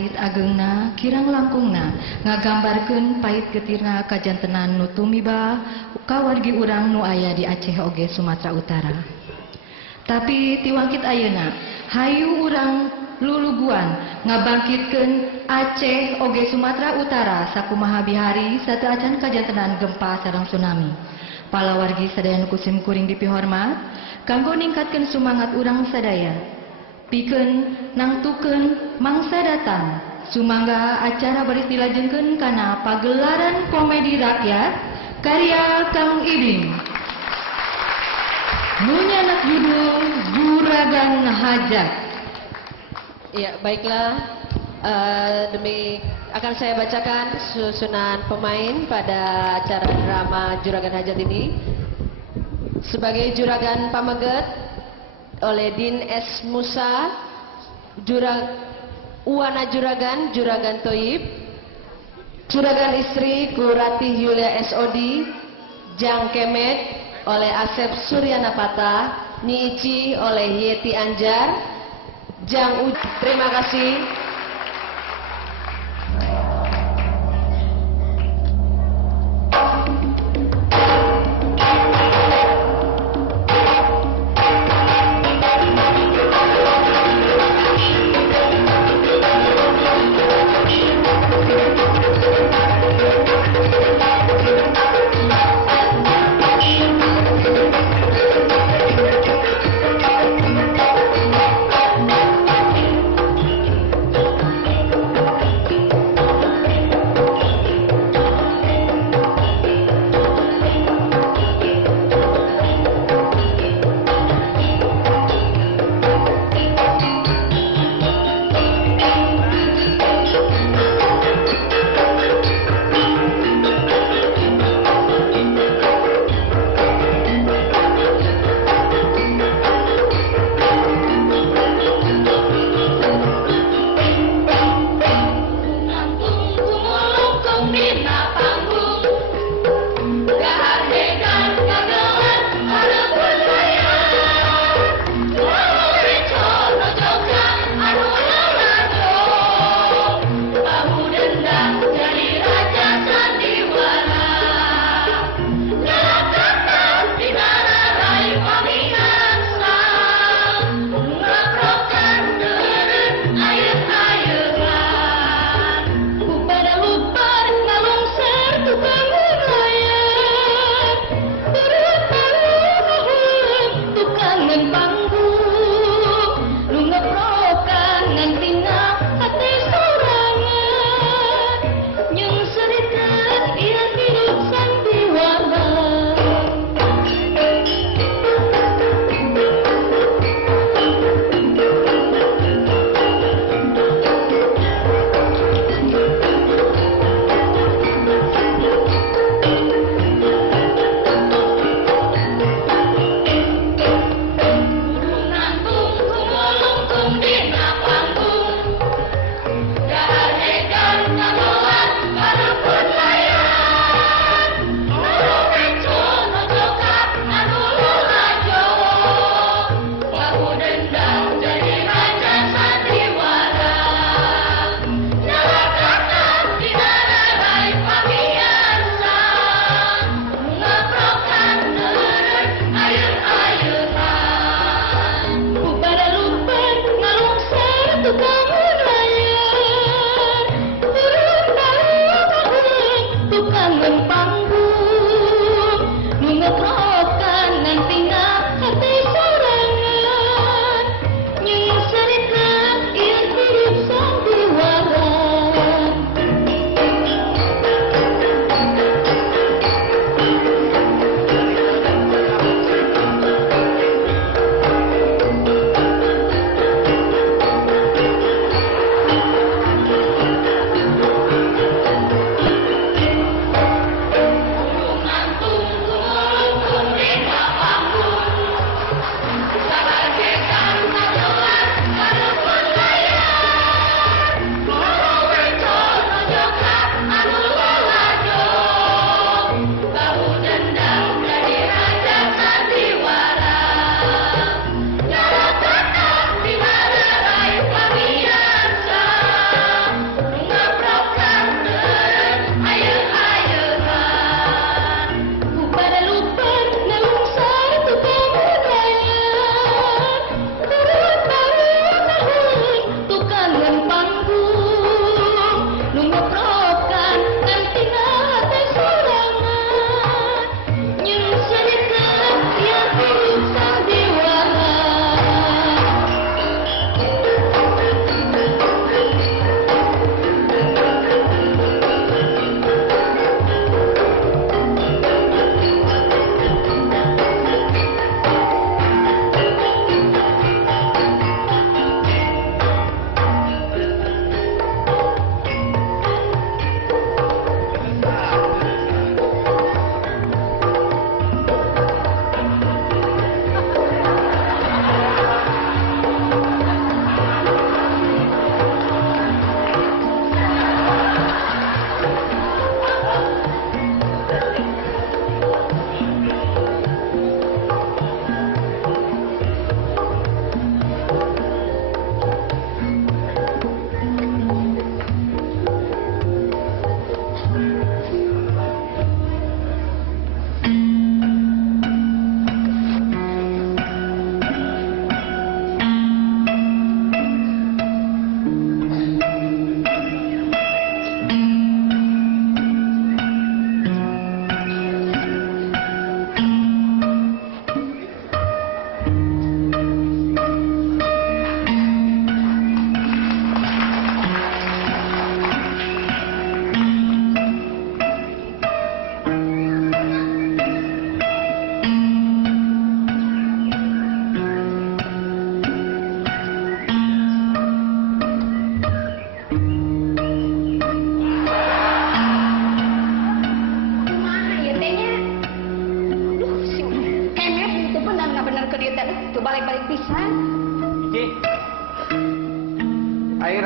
carit agengna kirang langkungna ngagambarkeun pait getirna kajantenan nu tumiba ka wargi urang nu aya di Aceh oge Sumatera Utara. Tapi tiwangkit ayeuna hayu urang luluguan ngabangkitkeun Aceh oge Sumatera Utara sakumaha bihari sateu acan kajantenan gempa sareng tsunami. Palawargi sadaya nu kusim kuring dipihormat kanggo ningkatkeun sumangat urang sadaya pikeun nangtukeun mangsa datang sumangga acara bari dilajengkeun kana pagelaran komedi rakyat karya Kang Ibing nu nyanak judul Juragan Hajat. Ya, baiklah. Akan saya bacakan susunan pemain pada acara drama Juragan Hajat ini. Sebagai Juragan Pameget oleh Din S. Musa, Uwana Juragan, Juragan Toyib, Juragan Istri Kuratih Yulia SOD, Jang Kemet oleh Asep Suryanapata, Niici oleh Yeti Anjar, Jang Uj. Terima kasih.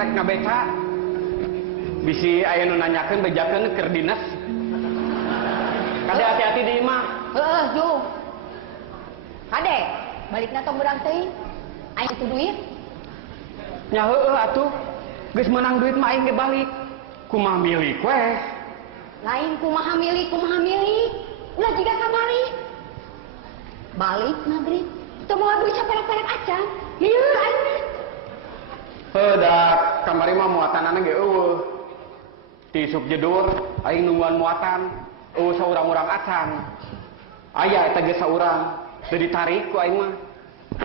rek ngabeca. Bisi aya nu nanyakeun bejakeun keur dinas. Kade hati-hati di imah. Heeh, Ju. Kade, balikna tong urang teuing. Aya itu duit. Nya heueuh atuh. Geus menang duit mah aing ge balik. Kumaha milik weh. Lain kumaha milik. Ulah jiga kamari. Balik maghrib. Teu moal duit saperek-perek acan. Lieur ayeuna. Heudak kamari mah muatanana ge eueuh. Ti isuk jedur aing nungguan muatan. Eueuh saurang-urang acan. Aya eta ge saurang. Teu ditarik ku aing mah.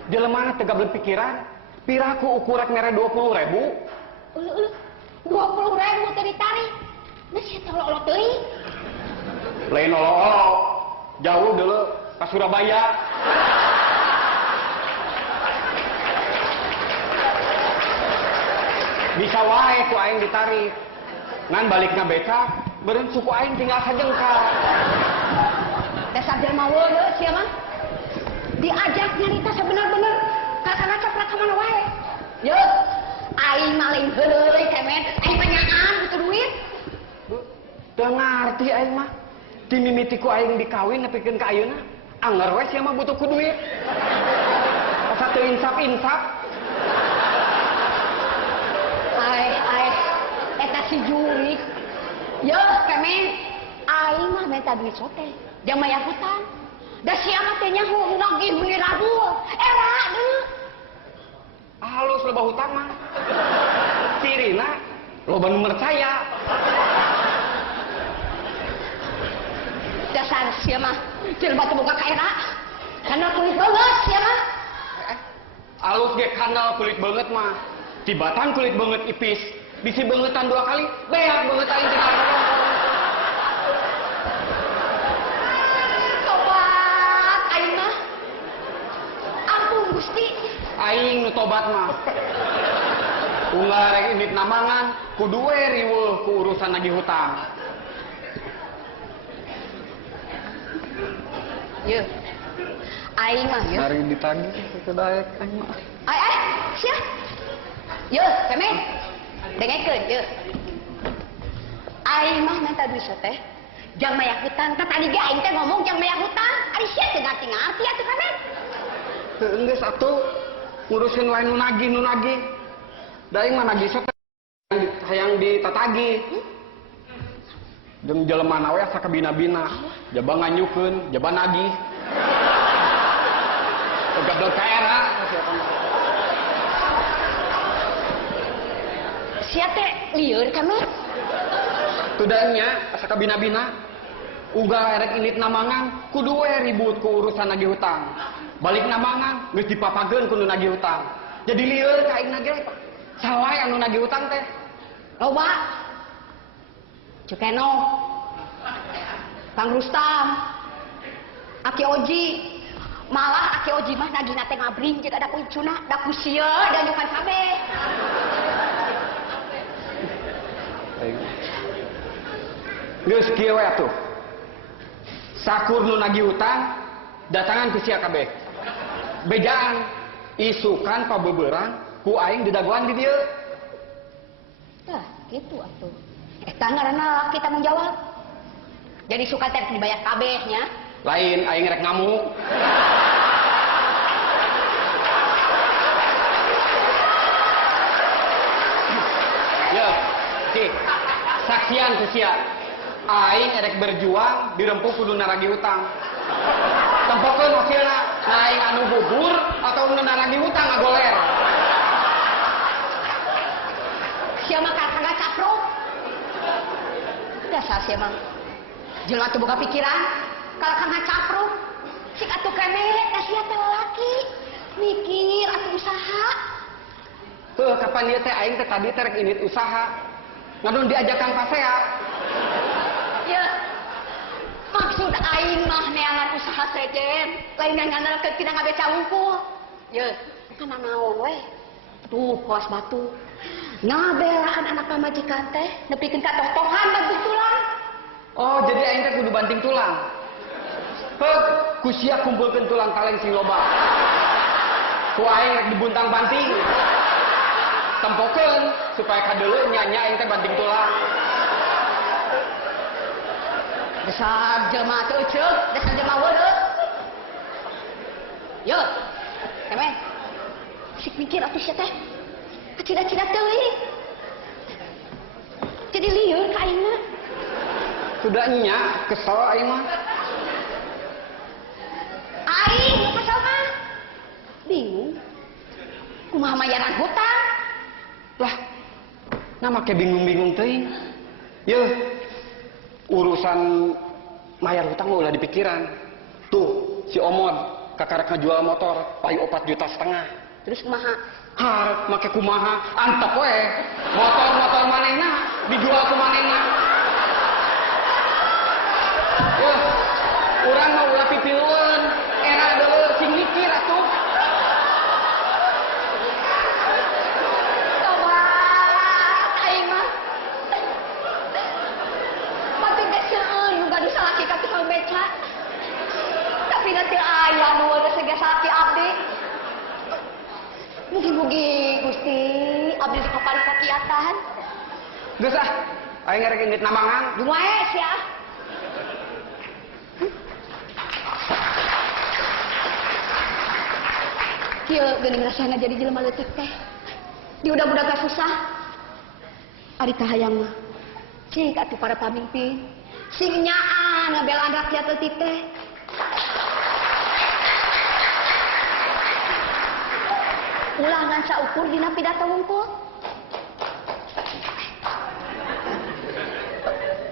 Jelema teu gablek pikiran. Piraku ukurek mere 20.000. Uluh, 20.000 teh ditarik. Nah, sia teh olo-olo teuing. Lain olo-olo. Jauh dulu ke Surabaya. Bisa wae ku aing ditarik. Ngan balikna beca, beureun suku aing tinggal sajengkal. Dasar jelema weuleuh sia mah. Diajak nyarita sabener-bener kakana coklat ka mana wae. Yeuh, aing mah lain heuleuy kemen, aing panyaan butuh duit. Teu ngarti aing mah. Ti mimiti ku aing dikawin nepikeun ka ayeuna. Anger we sia mah butuh ku duit. Asa teu insap-insap. Ai, eta si Juri. Yeuh, kemen, aing mah minta duit sote. Jang maya hutang. Da sia mah teh nyaho nagih beli rabul. Era deui. Halus loba hutang mah. Cirina loba nu percaya. Dasar sia mah jelema teu boga kaera. Kana kulit banget sia mah. Alus ge kanal kulit banget mah. Tibatan kulit banget ipis. Bisi bangetan 2 kali, beak banget aing tinggal ngomong. Tobat aing mah. Ampun Gusti. Aing nu tobat mah. Unggal rek indit namangan, kudu we riweuh ku urusan nagih hutang. Yeuh. Aing mah yeuh. Hari ditagih teu daek aing mah. Ai, sia. Yeuh, kemen. Dengekeun yeuh. Aing mah minta duit teh. Jang maya hutang, tadi ge aing teh ngomong jang maya hutang. Ari sia teu ngarti atuh kemen. Heuh geus atuh ngurusin wae nu nagih. Da aing mah nagih sok hayang ditatagih. Jeung jelema we asa kabina-bina. Jaba nganyukeun, jaba nagih. Gablek kaera. Sia teh lieur kemen. Tudangnya asa kabina-bina. Unggal erek indit namangan kudu we ribut ku urusan nagih hutang. Balik namangan geus dipapageun ku nu nagih hutang. Jadi lieur ka aing ge. Sawae anu nagih hutang teh. Loba. Cukeno. Kang Rustam. Aki Oji. Malah Aki Oji mah nagihna teh ngabring jeung ada kuncuna, da ku sieun dan nyukan kabeh. Geus kieu we atuh. Sakur nu nagih hutang datangan ku sia kabeh. Bejaan isukan pabeubeurang ku aing didagoan di dieu. Tah, gitu atuh. Eta ngaranna laki tanggung jawab. Jadi suka teh dibayar kabehnya. Lain aing rek ngamuk. Ya, cik. Saksian ku sia. Aing erek berjuang dirempuk kudu naragi hutang. Tempokeun hasilna, aing anu gugur atau nu naragi hutang ngagoler. Sia mah kagak capruk. Dasar sia mah. Jelema teu boga pikiran, kalau kagak capruk. Sik atuh keneh, da sia teh laki. Mikir atuh usaha. Heuh, kapan ieu teh aing teh tadi teh rek indit usaha. Ngadon diajakan pasea. Ya, maksud aing mah neangan usaha sejen, lain yang ngandalkeun tina ngabeca wungkul. Ya, kana naon we? Tuh, puas batu. Ngabelaan anak pamajikan teh, nepikeun ka toh-tohan banting tulang. Oh, jadi aing teh kudu banting tulang. Heuh, ku sia kumpulkeun tulang kaleng sing loba. Ku aing rek dibuntang banting. tempokeun supaya kadeuleu nya aing teh banting tulang. Dasar jelema teu ceuk, dasar jelema weudeu. Yo. Kemen. Sik mikir atuh sia teh. Kecida-cida teuing. Jadi lieur ka aingna. Sudah nya kesel aing mah. Aing nu kesel mah. Bingung. Kumaha mayaran hutang? Lah, nama kayak bingung-bingung teuing. Yeuh, urusan mayar hutang ulah di pikiran. Tuh, si Omod kakarek ngejual motor payu 4,5 juta. Terus kumaha? Har, make kumaha? Antep we. Motor manehna dijual ku manehna. Yeuh, urang mah ulah pipileueun. Era deuleu sing mikir atuh. Tapi nanti ayah nu ada segasaki abdi. Mugi-mugi Gusti abdi dikapari kakiatan. Geus ah, aing ngarek indit nambangan. Dumae sia. Kieu geuning rasana jadi jelema leutik teh. Di udah-udah gak susah. Ari kahayang mah. Cik atuh para pamimpin. Sing nyaan ngabelaan rakyat leutik teh. Ulangan saukur dina pidato wungkul.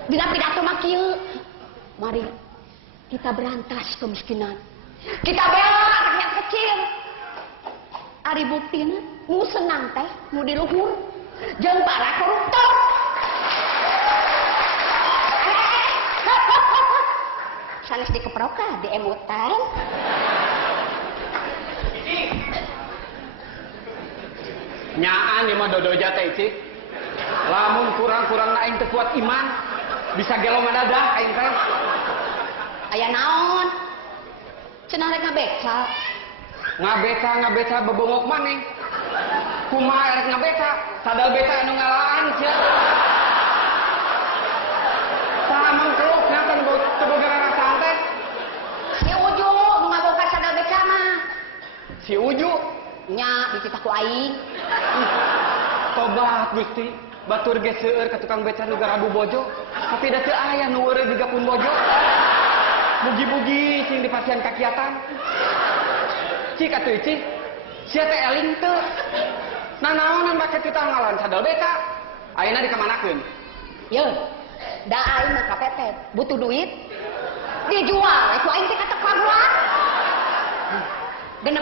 Dina pidato mah kieu. Mari kita berantas kemiskinan. Kita bela rakyat kecil. Ari buktina nu senang teh nu di luhur jeung para koruptor. Sanes dikeproka di emutan. Nyaan ieu mah dodoja teh cik. Lamun kurang-kurang aing teu kuat iman, bisa gelo ngadadah aing teh. Aya naon? Cenah rek ngabeca. Ngabeca bebongok maneh. Kumaha rek ngabeca? Sadal beca anu ngalaan sia. Saha mangkeluk ngan teu boga rarasaan teh. Si Uju nu ngaboga sadal beca mah. Si Uju Nya dititah ku aing. tobat Gusti, batur ge seueur ka tukang beca nu garabu bojo, tapi da teu aya nu weureu juga pun bojo. Mugi-mugi sing dipasihan kakiatan. Cik atuh cik, sia teh eling teu. Nanaonan make kita ngalan sadal beca. Ayeuna dikamanakeun? Ye, da aing mah kapepet, butuh duit. Dijual, itu aing teh katek paruan. 6.000.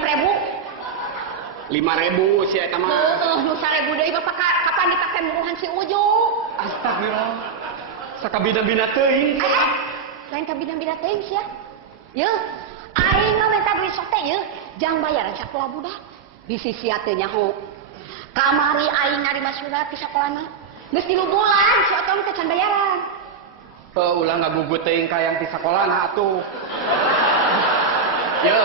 5.000 si eta mah. Heeh, nu 1.000 deui mah kapan dipake muruhan si Uju? Astagfirullah. Sakabina-bina teuing. Lain kabina-bina teuing sia. Ye, aing mah minta duit sok teh ye, jang bayaran sakola budak. Bisi sia teu nyaho. Kamari aing narima surat ti sakolana. Geus 3 bulan si otong teh can bayaran. Ulah ngagugut teuing ka yang ti sakolana atuh. Ye,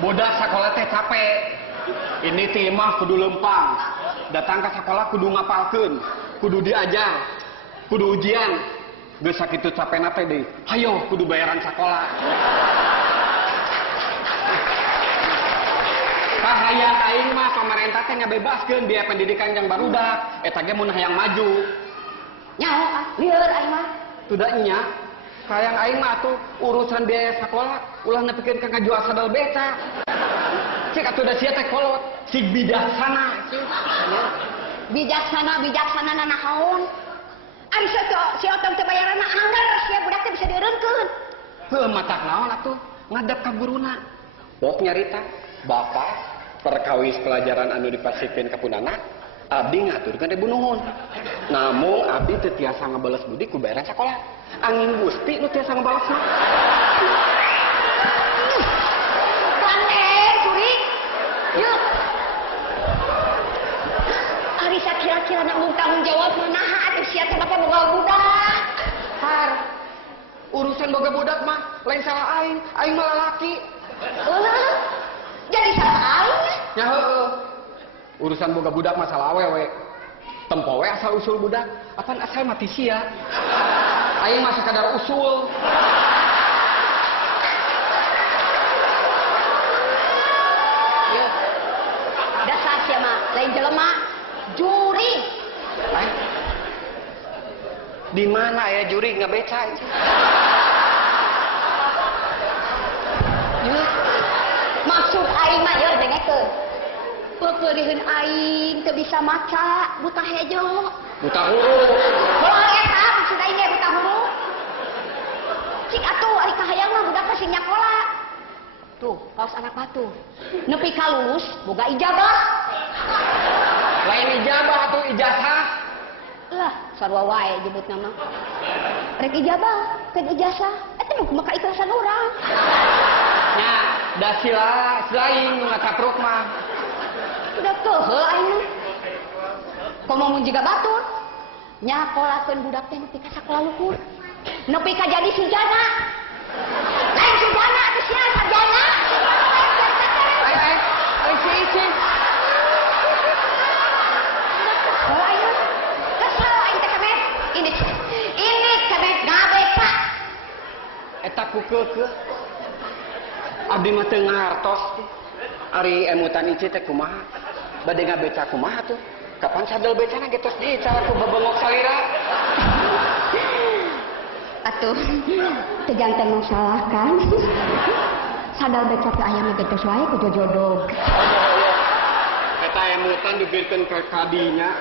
budak sakola teh capek. Ini ti mah kudu lempang. Datang ke sekolah kudu ngapalkeun, kudu diajar, kudu ujian. Geus sakitu capena teh deui. Hayo kudu bayaran sekolah. Kahayang aing mah pamarentah teh ngabebaskeun biaya pendidikan yang barudak, eta ge mun hayang maju. Nyaho ah, lieur aing mah. Tuda nya, hayang aing mah atuh urusan biaya sekolah ulah nepikeun ka ngajual sadal beca. Cik atuh da sia teh kolot, si bijaksana. Bijaksana nanaon? Ari si otong teh bayaranna anggar sia budak teh bisa dieureunkeun. Heuh matak naon atuh ngadap ka guruna. Pok nyarita, bapak perkawis pelajaran anu dipasikeun ka punana, abdi ngaturkeun ibu nuhun. Namun abdi teu tiasa ngabales budi ku bayaran sakola. Angin Gusti nu tiasa ngabalesna. Yuk. Ari sakira-kira nak tanggung jawab manaha atuh sia teh make boga budak. Har. Urusan boga budak mah lain salah aing mah lalaki. Jadi salah aing. Ya heueuh. Urusan boga budak masalah awewe. Tempo we asal usul budak, apaan asal mati sia. Aing mah sekadar usul. Ye. Dasar sia mah lain jelema juri. Di mana ya juri ngebeca itu? Ye. Maksud aing mah ye dengekeun. Pepeureuheun aing teu bisa maca, buta hejo. Buta huruf. Heuh eta maksud aing ge buta huruf. Cik atuh ari kahayang mah budak masih nyakola. Tuh, paus anak batu. Nepi ka lulus boga ijabah. Lain ijabah atau ijazah? Lah, sarua wae nyebut nama. Rek ijabah, kan ijazah. Eta mah kumaha ikhlasan urang. Nya, da sila selain ngatapruk mah. Udah keuheuh aing mah. Komo mun jiga batur. Nyakolakeun budak teh nepi ka sakola luhur. Nepi ka jadi sujana. Lain sujana atuh sia sarjana. Si. Oh ayo. Kesel aing teh kemet. Ini kemet ngabeca. Eta kukeukeuh. Abdi mah teu ngartos. Ari emutan ici teh kumaha? Bade ngabeca kumaha tuh? Kapan sadel becana getos dicara ku bebengok salira? Atuh, teu janten masalah kan? Sadar beca teh aya mah getos wae ku jojodog. Eta emutan dibirkeun ka kadinya.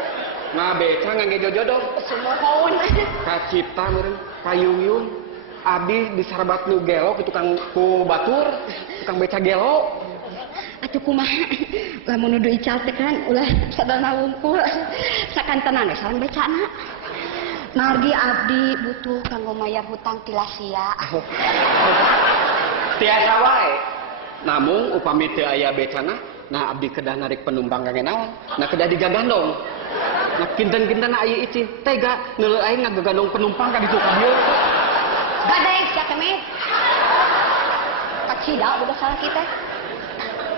Ngabeca ngangge jojodog. Sumohon. Kacipta meureun payung-yung. Abdi disarbat nu gelo ku tukang ku batur, tukang beca gelo. Atuh kumaha? Lamun nudu ical teh kan ulah sadana wungkul. Sakantenan we sareng becana. Margi abdi butuh kanggo mayar hutang tilasia. Tiasa wae. Namun upami teu aya becana, nah abdi kedah narik penumpang kangge naon? Nah kedah digagandong. Nah kinten-kinten aya ici tega neuleuh aing ngagagandong penumpang ka ditu ka dieu. Gadeng sia kemet. Kacida udah salah kita.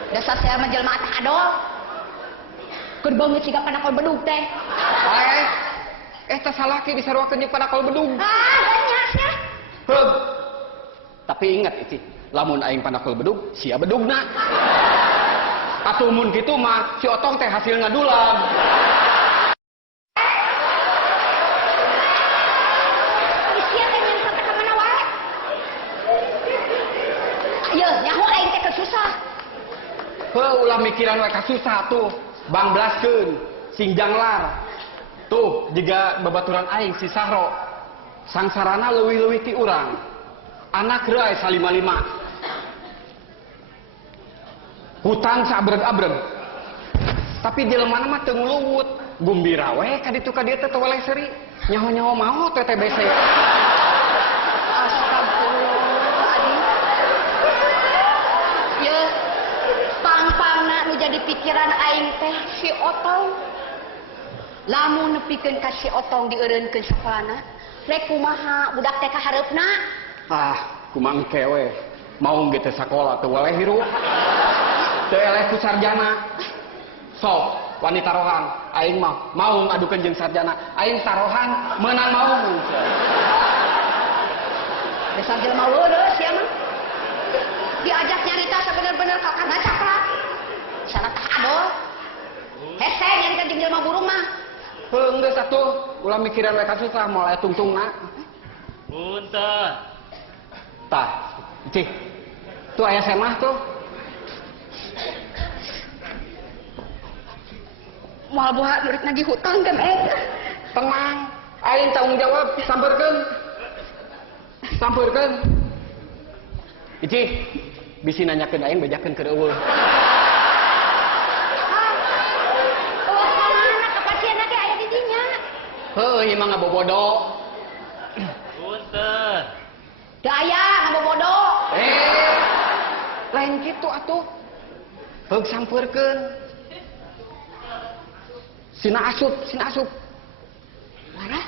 Dasar saya menjelma teh adol. Keur beungeut siga panakol bedug teh. Eta salaki disaruakeun jeung panakol bedug. Banyak sia. Heuh. Tapi ingat itu, lamun aing panakol bedug, sia bedugna. Atuh mun kitu mah si Otong teh hasil ngadulang. Sia teh nyen sampe ka mana wae. Ieu nyaho aing teh kesusah. Heuh ulah mikiran wae kasusah tuh. Bangblaskeun sing janglar. Tuh jiga babaturan aing si Sahro. Sangsarana leuwih-leuwih ti urang. Anak reuy salima-lima. Hutang sabreg-abreg. Tapi jelema mah teu ngluwut. Gumbira we ka ditu ka dieu teh teu weleh seuri. Nyaho-nyaho mau teh TBC. Astagfirullahaladzim. Ye, pang-pangna nu jadi pikiran aing teh si Otong. Lamun nepikeun ka si Otong dieureunkeun sakolana, rek kumaha budak teh kahareupna? Kumang kewe. Mau ge teh sakola teu weleh hirup. Teu eleh ku sarjana. Sok, wanita tarohan, aing mah mau ngadukeun jeung sarjana. Aing tarohan meunang maung. Dasar jelema leureus sia mah. Diajak nyarita sabener-bener ka kana cakra. Sana tah adol. Hese nyarita jeung jelema burung mah. Heuh geus atuh, ulah mikiran we kasusah moal aya tungtungna. Punten. Tah, cik. Tuh aya semah tuh. Moal buah nurik nagih hutang kan Tenang, aing tanggung jawab, sampeurkeun. Sampeurkeun. Ici, bisi nanyakeun aing bejakeun keur eueuh. Heuh, ieu mah ngabobodo. Punten. Daya ngabobodo. Lain kitu atuh. Heug sampeurkeun. Sina asup. Warah?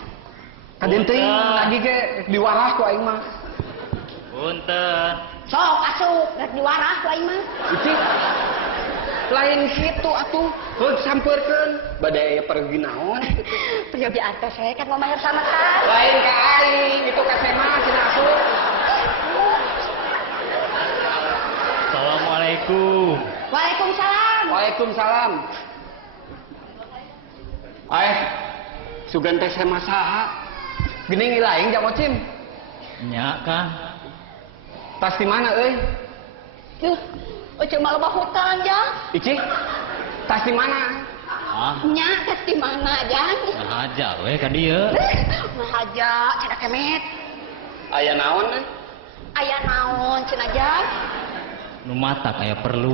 Kaden teuing lagi ge diwarah ku aing mah. Punten. Sok asup rek diwarah ku aing mah. Ici. lain gitu atuh. Heug sampeurkeun bade aya pergi naon gitu. Pergi atas saya kan mau mahir sama kan. Lain ka aing itu ka Sema cenah asuh. Assalamualaikum. Waalaikumsalam. Waalaikumsalam. Sugan teh Sema saha? Geuning ilaing jang ocim. Nya Kang. Tas di mana euy? Yuh, cuma loba hutang ya. Ici. Tas di mana? Ah, Nya tes di mana Jang? aja we ka dieu. Mah aja cenah kemet. Aya naon euy? Aya naon cenah Jang? Nu matak aya perlu.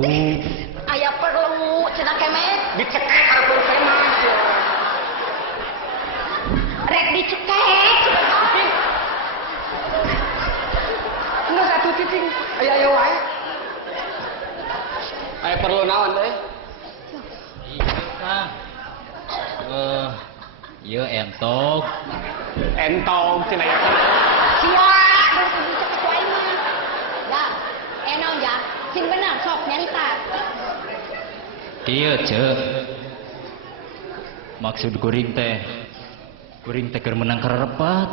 Aya perlu cenah kemet. Dicekek hareupeun Sema. Rek dicekek. Nggak satu cicing. Aya wae. Aya perlu naon euy? Iya Kang. Ieu entok. Entong cenah ya. Sia, baru dicekek wae mah. Ya, enon ya. Sing bener sok nyarita. Kieu ceuk. Maksud kuring teh keur menang karerepat.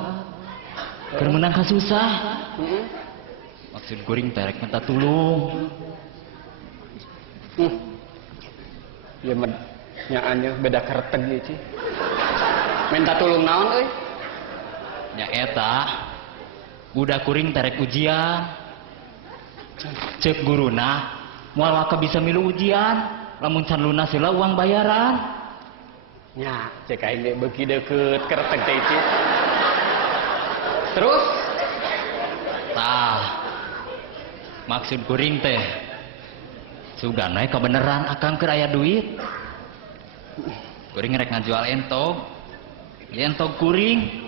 Keur menang ka susah. Heeh. Maksud kuring teh rek minta tulung. Ya mah nyaannya beda kareteg ieu Ci. Minta tulung naon euy? Nya eta budak kuring teh rek ujian. Ceuk guruna moal waka bisa milu ujian lamun can lunas heula uang bayaran. Nya, cek aing ge beuki deukeut kareteg teh Ci. Terus Tah, maksud kuring teh sudah naik kebenaran akang keur aya duit. Kuring rek ngajual entog. Entog kuring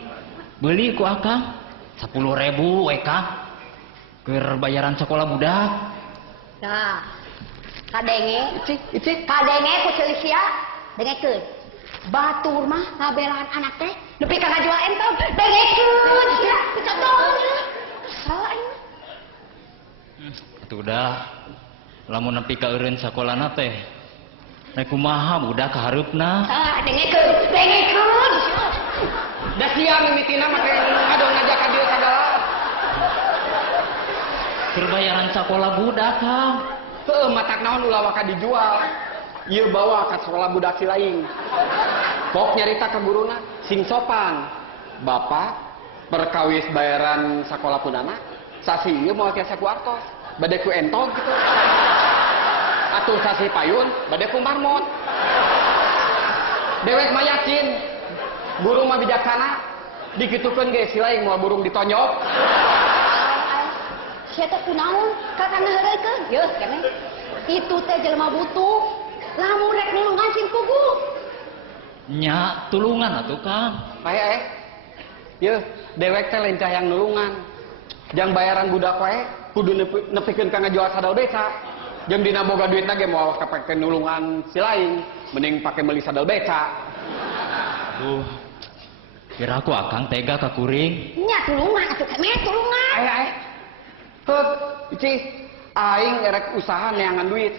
beli ku akang 10.000 we Kang. Keur bayaran sekolah budak. Nah, kadenge, Ici. kadenge ku ceulis sia, dengekeun. Batur mah ngabelaan anak teh, nepi ka ngajual entong, dengekeun sia, contohnya. Salah ini. Atuh udah lamun nepi ka eureun sakolana teh rek kumaha budak ka hareupna. Ah, dengekeun, dengekeun. Da sia mimitina make ngadon ngajak ka dieu sagala. Keur bayaran sakolah budak Kang. Heueuh matak naon ulah waka dijual. Ieu bawa ka sekolah budak si laing. Pok nyarita ka guruna sing sopan. Bapak perkawis bayaran sakolah punana sasi ieu moal tiasa ku artos. Bade ku entog gitu. Atuh sasi payun bade ku marmot. Dewek mah yakin guru mah bijaksana. Dikitukeun ge si laing moal burung ditonyok. Sia teh kunaon? Kakang ngeureuykeun. Yeuh, keneh. Itu teh jelema butuh. Lamun rek nulungan sing pugu. Nya tulungan atuh Kang. Aya Yeuh, dewek teh lain yang nulungan. Jang bayaran budak wae kudu nepikeun ka ngajual sadal beca. Jeung dina boga duitna ge moal kapake nulungan si lain, mending pake meuli sadal beca. Duh. Kira aku akang tega ka kuring. Nya tulungan atuh kemet tulungan. Aya. Heuk, Ici, aing erek usaha neangan duit.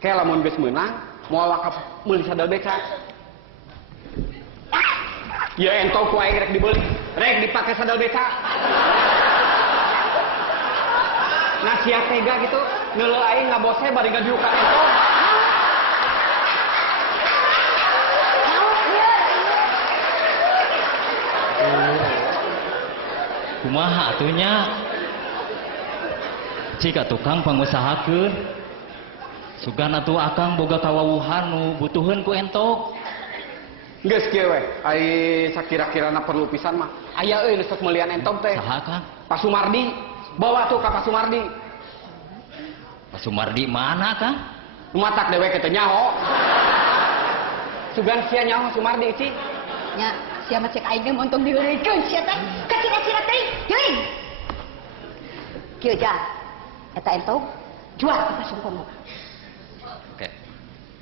Kayak lamun geus meunang, moal wakaf meuli sadal beca. Ya entong ku aing rek dibeli, rek dipake sadal beca. Nah sia tega gitu, ngeuleuh aing ngabose bari ngadiuk ka entong. Kumaha atunya? Jika tukang pangusahakeun sugan atuh akang boga kawawuhan nu butuheun ku entok. Geus kieu we, ai sakira-kirana perlu pisan mah. Aya euy nu sok meuliean entong teh. Saha Kang? Pak Sumardi, bawa tuh ka Pak Sumardi. Pak Sumardi mana Kang? Nu matak dewe teh nyaho. Sugan sia nyaho Sumardi Ici. Nya, sia mah cek aing ge montong diheureukeun sia teh. Ka cira-cira teh, teuing. Kieu ja. Eta entong jual ka pasungkono. Oke.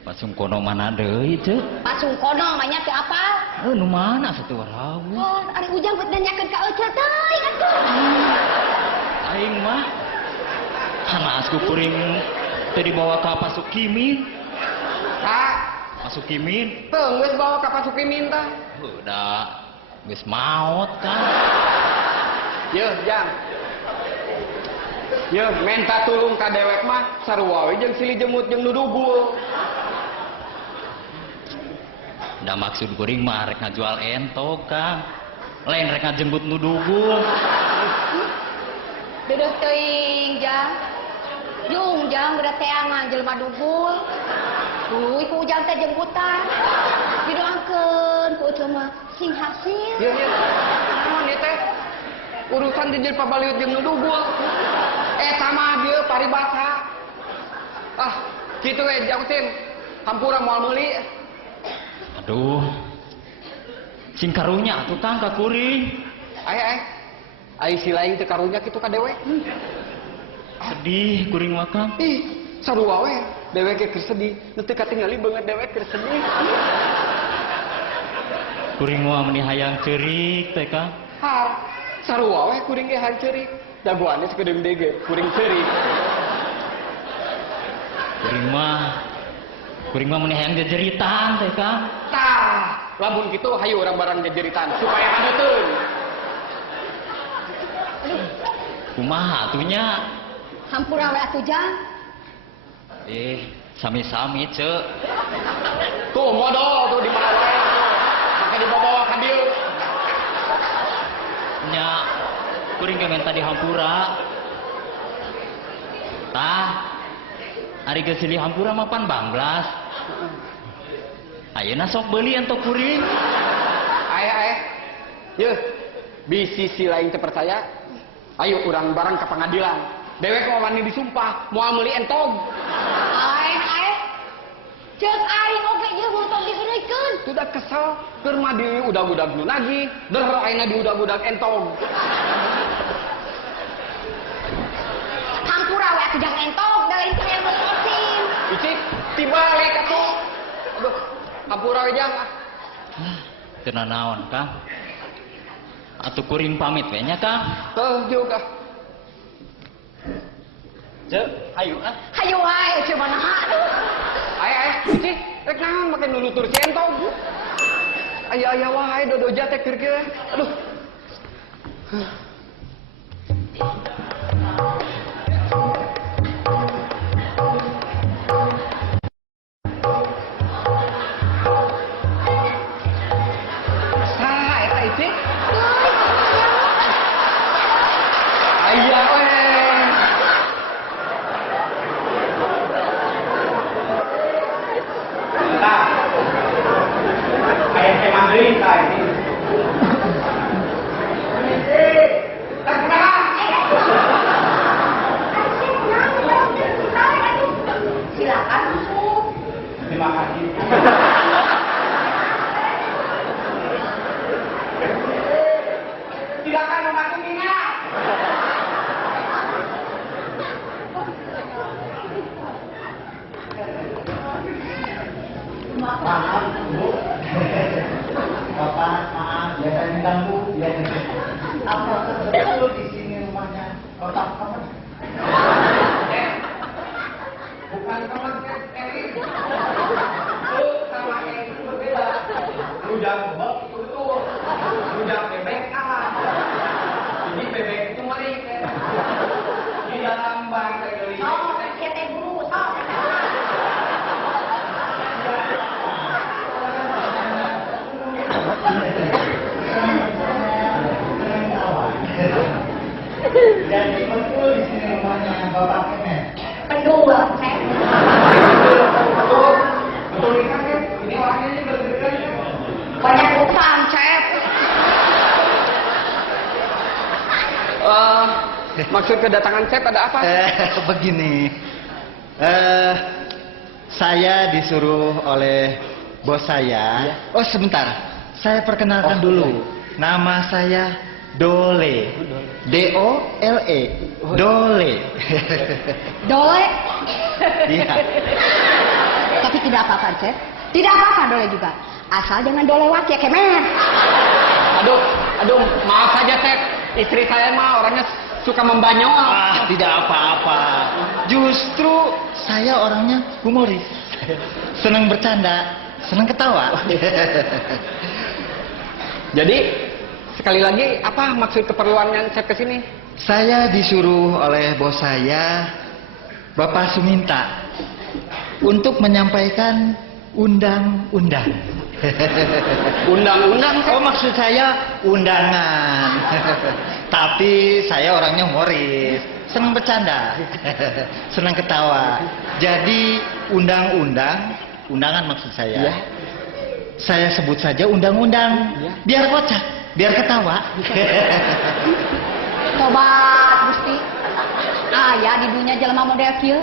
Pak Sungkono mana deui ceuk? Pasungkono mah nya teu apal. Nu mana satu rawu? Oh, ari ujang buat nanyakeun ka Ece teh atuh. Aing mah hana asku kuring teu dibawa ka Pak Sukimin. Masukimin. Teu geus bawa ka Pasukimin tah. Udah geus maot kan. Yeuh, Jang. Yeuh, minta tulung ka dewek mah sarua we jeung silih jemut jeung nu dugul. Da maksud kuring mah rek ngajual entok Kang. Lain rek ngajemput nu dugul. Duduk teuing, Jang. Yung, Jang, berat teangan jelema dugul. Ku Ujang teh jemputan. Didoakeun ku Ucul mah sing hasil. Yeuh, naon ieu teh? Urusan dijil pabaliut jeung nu dugul. Eta mah dieu paribasa. Ah, kitu we Jang Tim. Hampura moal meuli. Aduh. Sing karunya atuh Kang ka kuring. Aya. Ai si lain teu karunya kitu ka dewek. Sedih kuring mah Kang. Ih, sarua we. Dewek ge keur sedih. Nu teu katingali beungeut dewek keur sedih. Kuring mah meni hayang ceurik teh Kang. Ha, sarua we kuring ge hayang ceurik. Dagoannya sekedeng dege, kuring ceurik. Kuring mah meni hayang jejeritan teh Kang. Tah, lamun kitu hayu urang barang jejeritan supaya hadeuteun. Kumaha atunya? Hampura we atuh, Jang. Sami-sami ceu. Tuh modal tuh di mana wae. Maka dibawa ka dieu. Nya kuring ge minta dihampura. Tah, ari geus silih hampura mah pan banglas. Ayeuna sok beuli entok kuring. Aya. Yeuh, bisi si lain teu percaya. Ayo urang barang ke pengadilan. Dewek mau wani disumpah, moal meuli entog. Ae. Ceuk aing oge ieu motor digeureukeun. Sudah kesel, keur mah di udag-udag nu nagih, deuh ayeuna di udag-udag entog. Hampura we atuh Jang entog, da lain teh yang mesin. Icik, tibalik atuh. Aduh, hampura we Jang. Teu nanaon Kang. Atuh kuring pamit we nya Kang. Teuh juga. Ceu, hayu ah. Hayu wae Ucul mah naha. Aya, Icik, rek naon make nulutur si entog. Aya wae dodoja teh keur kieu. Aduh. Saha eta Icik? Aya we. Ayah saya manggilin tadi. Silakan masuk. Terima kasih. Silakan memasukinya. Maaf, Bu. Bapak, maaf, biasa mengganggu. Apa betul di sini rumahnya Bapak kamu? Bukan teman Erin. Lu sama Erin itu berbeda. Rujak bebek itu betul. Rujak bebek kalah. Jadi bebek itu mering. Di dalam bangkai geli. Sok, kita guru, sok. Jadi betul di sini rumahnya Bapak Kemen. Kedua, Cep. Betul ini kan ini orangnya ini berbeda. Banyak utang, Cep. Maksud kedatangan Cep ada apa? Begini, saya disuruh oleh bos saya. Oh sebentar, saya perkenalkan dulu. Nama saya Dole. D-O-L-E. Dole. Dole. Iya. Tapi tidak apa-apa, Cep. Tidak apa-apa Dole juga. Asal jangan dolewat ya, Kemen. Aduh, maaf saja Cep. Istri saya mah orangnya suka membanyol. Ah, tidak apa-apa. Justru saya orangnya humoris. Senang bercanda. senang ketawa. Jadi sekali lagi apa maksud keperluannya saya ke sini? Saya disuruh oleh bos saya, Bapak Suminta, untuk menyampaikan undang-undang. Undang-undang? Oh, maksud saya undangan. Tapi saya orangnya humoris, senang bercanda, senang ketawa. Jadi undang-undang, undangan maksud saya. Ya. Saya sebut saja undang-undang, Ya. biar kocak, biar ketawa. Tobat Gusti. Aya di dunia jelema model kieu.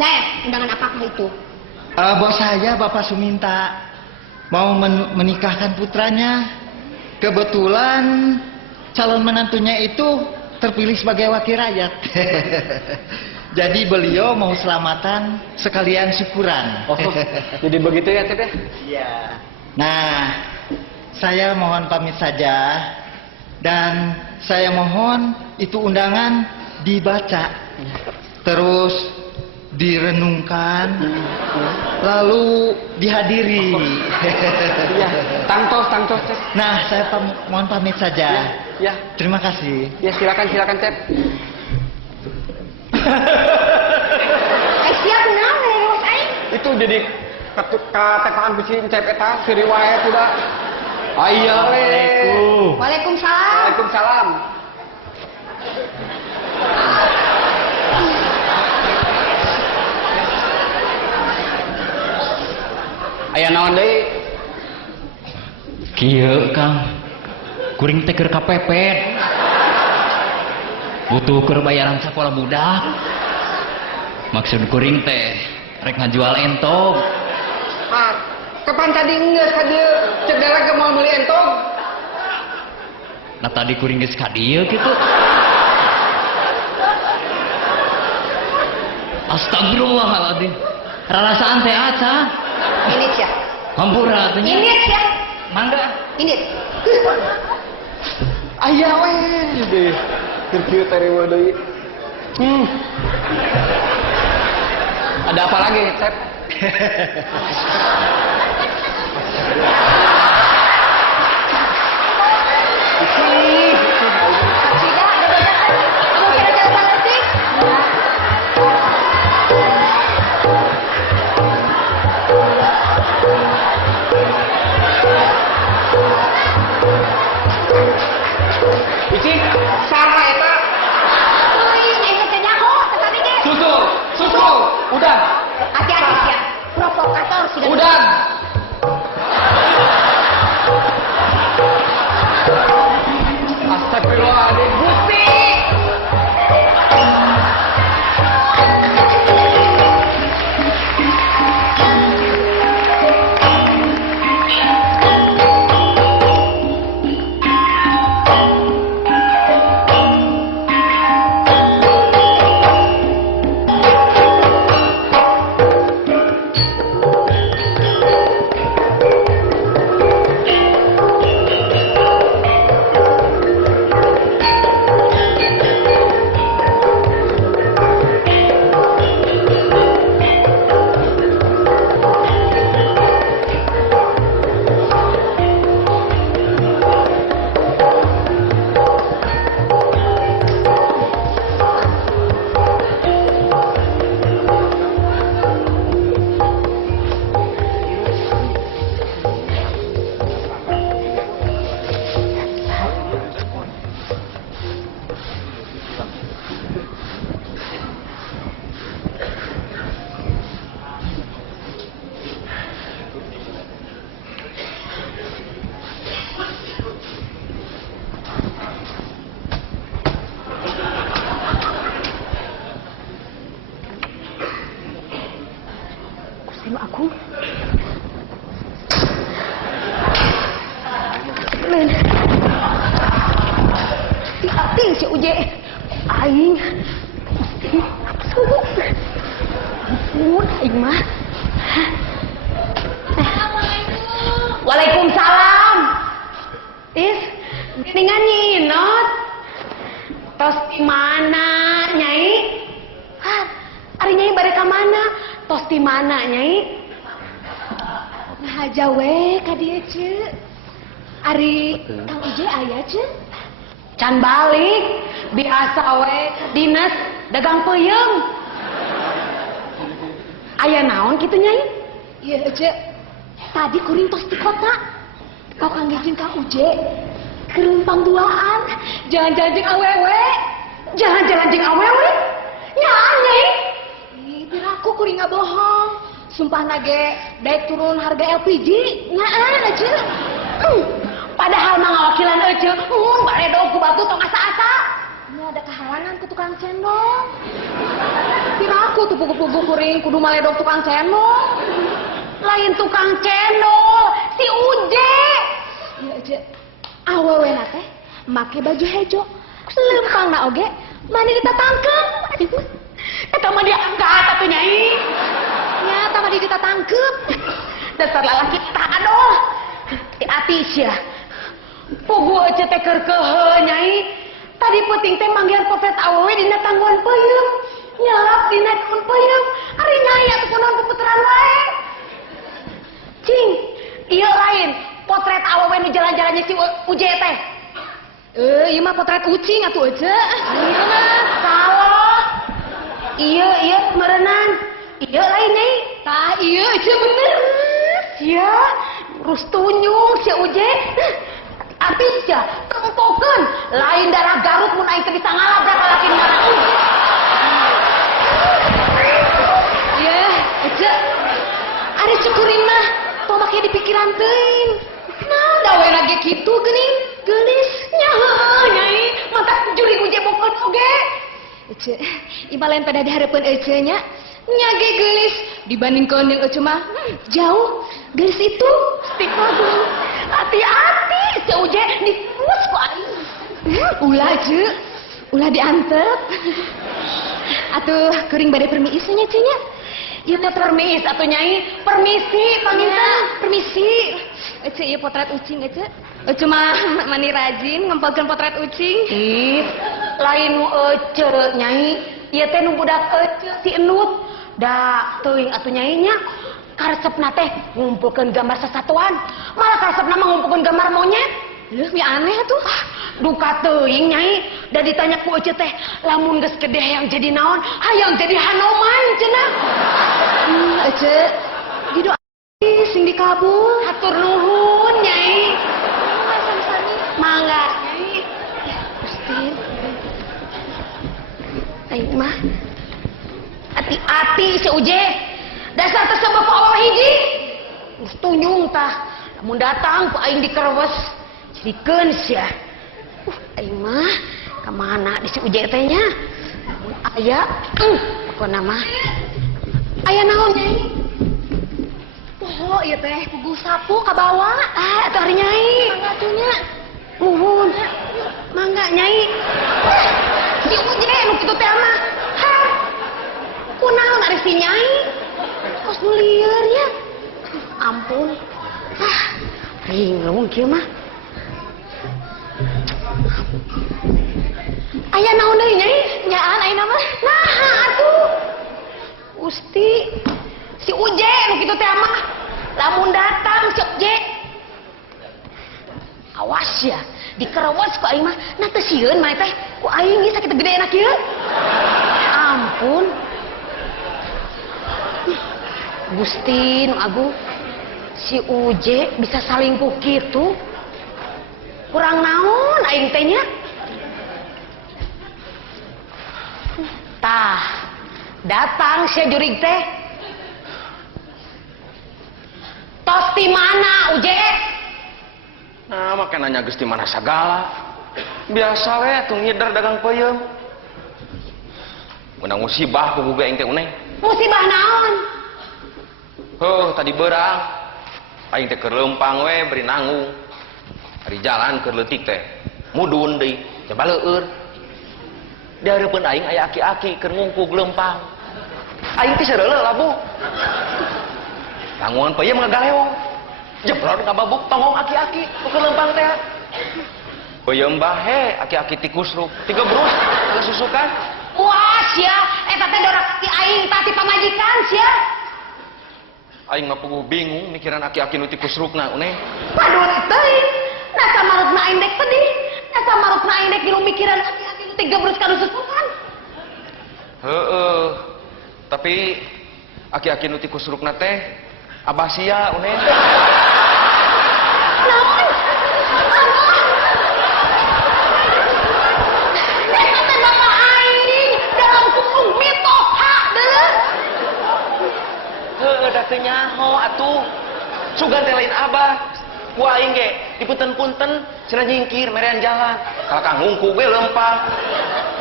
Cek, undangan apakah itu? Bos saya, Bapak Suminta, mau menikahkan putranya. Kebetulan calon menantunya itu terpilih sebagai wakil rakyat. Jadi beliau mau selamatan sekalian syukuran. Oh, jadi begitu ya, Cep ya? Iya. Nah, saya mohon pamit saja. Dan saya mohon itu undangan dibaca. Terus direnungkan, lalu dihadiri. Iya, tangtos, Cep. Nah, saya mohon pamit saja. Ya, Terima kasih. ya silakan, Cep. Siap naon dari bos aing? Itu jadi katekaan bisi Cep eta siri wae udah. Aya we. Waalaikumsalam. Waalaikumsalam. Aya naon deui? Kieu Kang, kuring teh keur kapepet. Butuh keur bayaran sakola budak. Maksud kuring teh rek ngajual entog. Kapan tadi geus ka dieu cek derek ke mau meuli entog? Nah tadi kuring geus ka dieu kitu. Astagfirullahaladzim. Rarasaan teh aca. Ini ya. Hampura teh. Ini ya. Mangga. Ini. Aya we deui. Keur kieu teh rewa deui. Ada apa lagi, Cep? Tidak ada bajakan. Kamu kira jalan letik? Icing, sarwa eta. Aing teh nyaho, tadi ge. Susul. Udah. Hati-hati ya. Provokator sih. Udah. Astagfirullahaladzim, Gusti. Sama aku. Men. Ting si Uje. Aing. Nafsu. Ampun, aing mah. Waalaikumsalam. Is, dengan nyinot. Tos di mana, Nyai? Ari Nyai bade ka mana? Tos di mana, Nyai? sahaja we ka dieu ce. Ari Kang Ije aya ce? Can balik, biasa we dinas dagang peuyeum. Aya naon kitu nyai? Ieu ce. Tadi kuring tos di kota. Kau Kang Ije Kang Uje. Kerumpang duaan, jalan-jalan jeung awewe. Jalan-jalan jeung awewe? Nyaan nyai? Ih, aku kuring bohong. Sumpah nage daek turun harga LPG. Nyaan aja. Padahal mangawakilan aja. Baredog ku batu tong asa-asa. Ini ada kehalangan ke tukang cendol. Tira aku tuh pugu-pugu kuring kudu maledog tukang cendol. Lain tukang cendol, si Uje. Iya aja. Awewe nate make baju hejo. Lempang na oge, mani ditatangkeun. Eta mah diangkat atuh nyai. Nya tah mah ditatangkeup. Dasar lalaki tah aduh. Hati-hati sia. Pugu ece teh keur keuheuh nyai. Tadi peuting teh manggihan potret awewe dina tangguhan peuyeum. Nyalap dina daun peuyeum. Ari nyai atuh kunaon puputeran wae. Cing, ieu lain potret awewe nu jalan-jalannya si Uje teh. Ieu mah potret ucing atuh aja. Ieu mah salah. Ieu merenan. Ieu lain nyai. Tah ieu aja bener. Sia, urus tunyung si Uje. Tapi sia, tempokeun lain darah Garut mun aing teh bisa ngalabrak lalaki nu ngaran Uje. Ieu, aja. Ari syukurin mah tong make di pikiran teuing. Nah, dawe lagi kitu geuning, geulis nya heueuh nyai, mantap juri Uje bokeun oge. Ece, ieu lain pada dihareupeun ece nya. Nya ge geulis dibandingkeun jeung ece mah jauh. Geulis itu stiker. Hati-hati si Uje dipus ku aing. Ulah je, ulah diantep. Atuh kuring bade permiis nya cenah. Ieu teh permis atuh nyai. Permisi panginten, permisi. Ece ieu potret ucing ece. Ece mah mani rajin ngempelkeun potret ucing. Ih, lain nu ece nyai. Ieu teh nu budak ece si Enut. Da teuing atuh nyai nya. Karesepna teh ngumpulkeun gambar sasatuan. Malah karesepna mah ngumpulkeun gambar monyet. Leuh mi aneh atuh. Duka teuing nyai. Da ditanya ku ece teh, lamun geus gede hayang jadi naon? Hayang jadi Hanoman cenah. Ece, didoa sing dikabul. Hatur nuhun nyai. Sami-sami. Mangga nyai. Gusti. Aing mah hati-hati si Uje. Dasar tersebut ku Allah hiji. Geus tunyung tah. Lamun datang ku aing dikerewes. Jirikeun sia. Aing mah ka mana di si Uje teh nya? Lamun aya, pokona mah aya naon nyai? Poho ieu teh kudu sapu ka bawah. Atuh ari nyai. Mangga atuh nya. Nuhun. Mangga nyai. Si Uje nu kitu teh mah. Hah. Kunaon ari si nyai? Kos nu lieur nya. Ampun. Ringlung kieu mah. Aya naon deui nyai? Nyaan ayeuna mah. Naha atuh. Gusti, si Uje nu kitu teh mah. Lamun datang si Uje. Awas ya, dikerewas ku aing mah. Nah teu sieun mah teh. Ku aing ieu sakit gedeena kieu. Ampun. Gusti nu agung. Si Uje bisa salingkuh kitu. Kurang naon aing teh nya? Tah, datang si jurig teh. Tos di mana Uje? Nah, makan nanya geus di mana sagala. Biasa we atuh ngidar dagang peuyeum. Menang musibah ku boga aing teh uneng. Musibah naon? Heuh, tadi beurang. Aing teh keur leumpang we beri nanggung. Ari jalan keur leutik teh. Mudun deui, coba leueur. Di hareupeun aing aya aki-aki keur ngungkug leumpang. Aing teh sareuleuh labu. Tanggungan peuyeum ngagaleong. Jebrot ngababuk tongong aki-aki keur leumpang teh. Peuyeum bahe aki-aki tikusruk, tigebrus kalau susukan. Wah sia, eta teh dorak ti aing tah ti pamajikan sia. Aing mah puguh bingung mikiran aki-aki nu ti kusrukna une. Padahal teuing. Nasa marutna aing dek sedih. Nasa marutna aing dek ngilu mikiran aki-aki nu tiga berus kanu susukan. Heeh. Tapi aki-aki nu ti kusrukna teh Abah sia une. Naon? Eta teh bapak aing dalam kurung mitos hak deuh. Heeh, da teu nyaho atuh. Sugan teh lain Abah. Ku aing ge dipunten-punten cenah nyingkir merean jalan. Kakang ngungku ge lempang.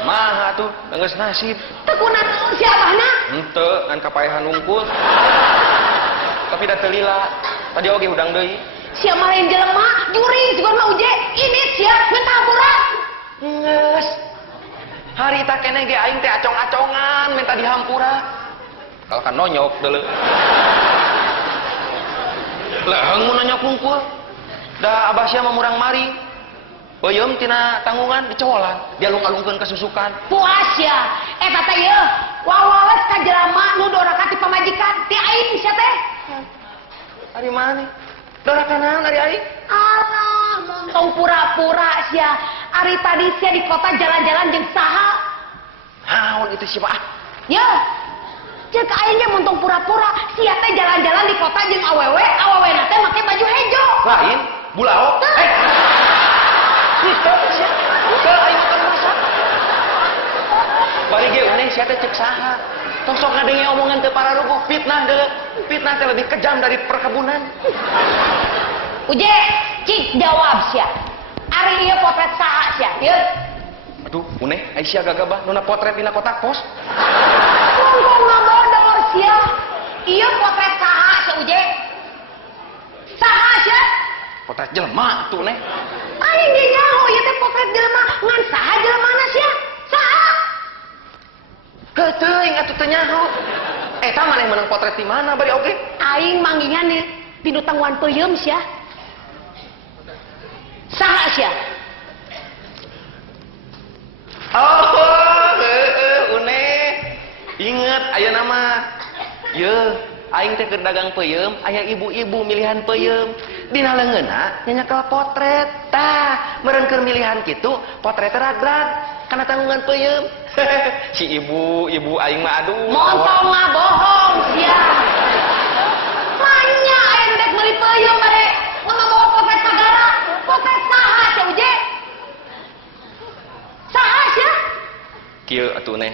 Mah atuh geus nasib. Teu kunaon si abahna? Henteu ngan kapaehan ngungkul. Tapi da teu lila. Tadi oge hudang deui. Sia mah lain jelema, juri juga mah uje. Ini sia minta hampura. Geus. Harita keneh ge aing teh acong-acongan minta dihampura. Kalau kan nonyok deuleu. Leheng mun nonyok ngungkul. Da Abah sia mah murang mari. Beuyeum tina tanggungan dicolan, dialung-alungkeun kasusukan. Puas ya. Eta teh yeuh, wawales ka jelema nu doraka ti pamajikan, ti aing sia teh. Ari mana? Doraka naon ari aing? Alah, montong pura-pura sia. Ari tadi sia di kota jalan-jalan jeung saha? Naon itu siapa? Yeuh. Ceuk aing ge montong pura-pura, sia teh jalan-jalan di kota jeung awewena teh make baju hejo. Lain, bulao. Itu sia. Teu aing mah masak. Bari ge une sia teh ceuk saha? Tong sok ngadenge omongan teu pararuguh, fitnah deuleu. Fitnah teh lebih kejam dari perkebunan. Uje, cik jawab sia. Ari ieu potret saha sia? Yeuh. Aduh, une Aisyah gagabah nuna potret dina kotak pos. Kongkong ngabodor sia. Ieu potret saha sia uje? Saha sia? Potret jelema tuh ne. Aing ge nyaho ieu teh potret jelema, ngan saha jelemana sia? Saha? Teuing atuh teu nyaho. Eta maneh meunang potret di mana bari oge? Aing manggihan di pinu tangguhan peuyeum sia. Saha sia? Oh, une. Ingat ayeuna mah. Yeuh, aing teh keur dagang peuyeum, aya ibu-ibu milihan peuyeum. Dina leungeunna nyanyakel potret. Tah, meureun keur milihan kitu, potret rag-rag kana tanggungan peuyeum. Si ibu aing mah aduh. Montong ngabohong sia. Manya aing dek meuli peuyeum bade ngabawa potret sagala. Potret saha sia uje? Saha sia? Kieu atuh neh.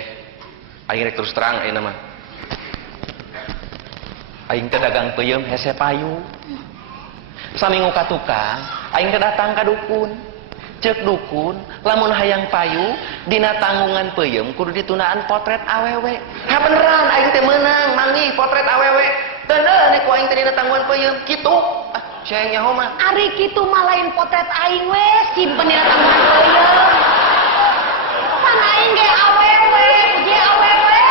Aing rek terus terang ayeuna mah. Aing teh dagang peuyeum hese payu. Saminggu ka tukang, aing teh datang ka dukun. Ceuk dukun, lamun hayang payu dina tanggungan peuyeum kudu ditunaan potret awewe. Ha beneran aing teh meunang manggih potret awewe. Teu neueuh ku aing teh dina tanggungan peuyeum kitu. Ah, sayang nyaho mah. Ari kitu mah lain potret aing we, simpen dina tanggungan peuyeum. Pan aing ge awewe, uje awewe.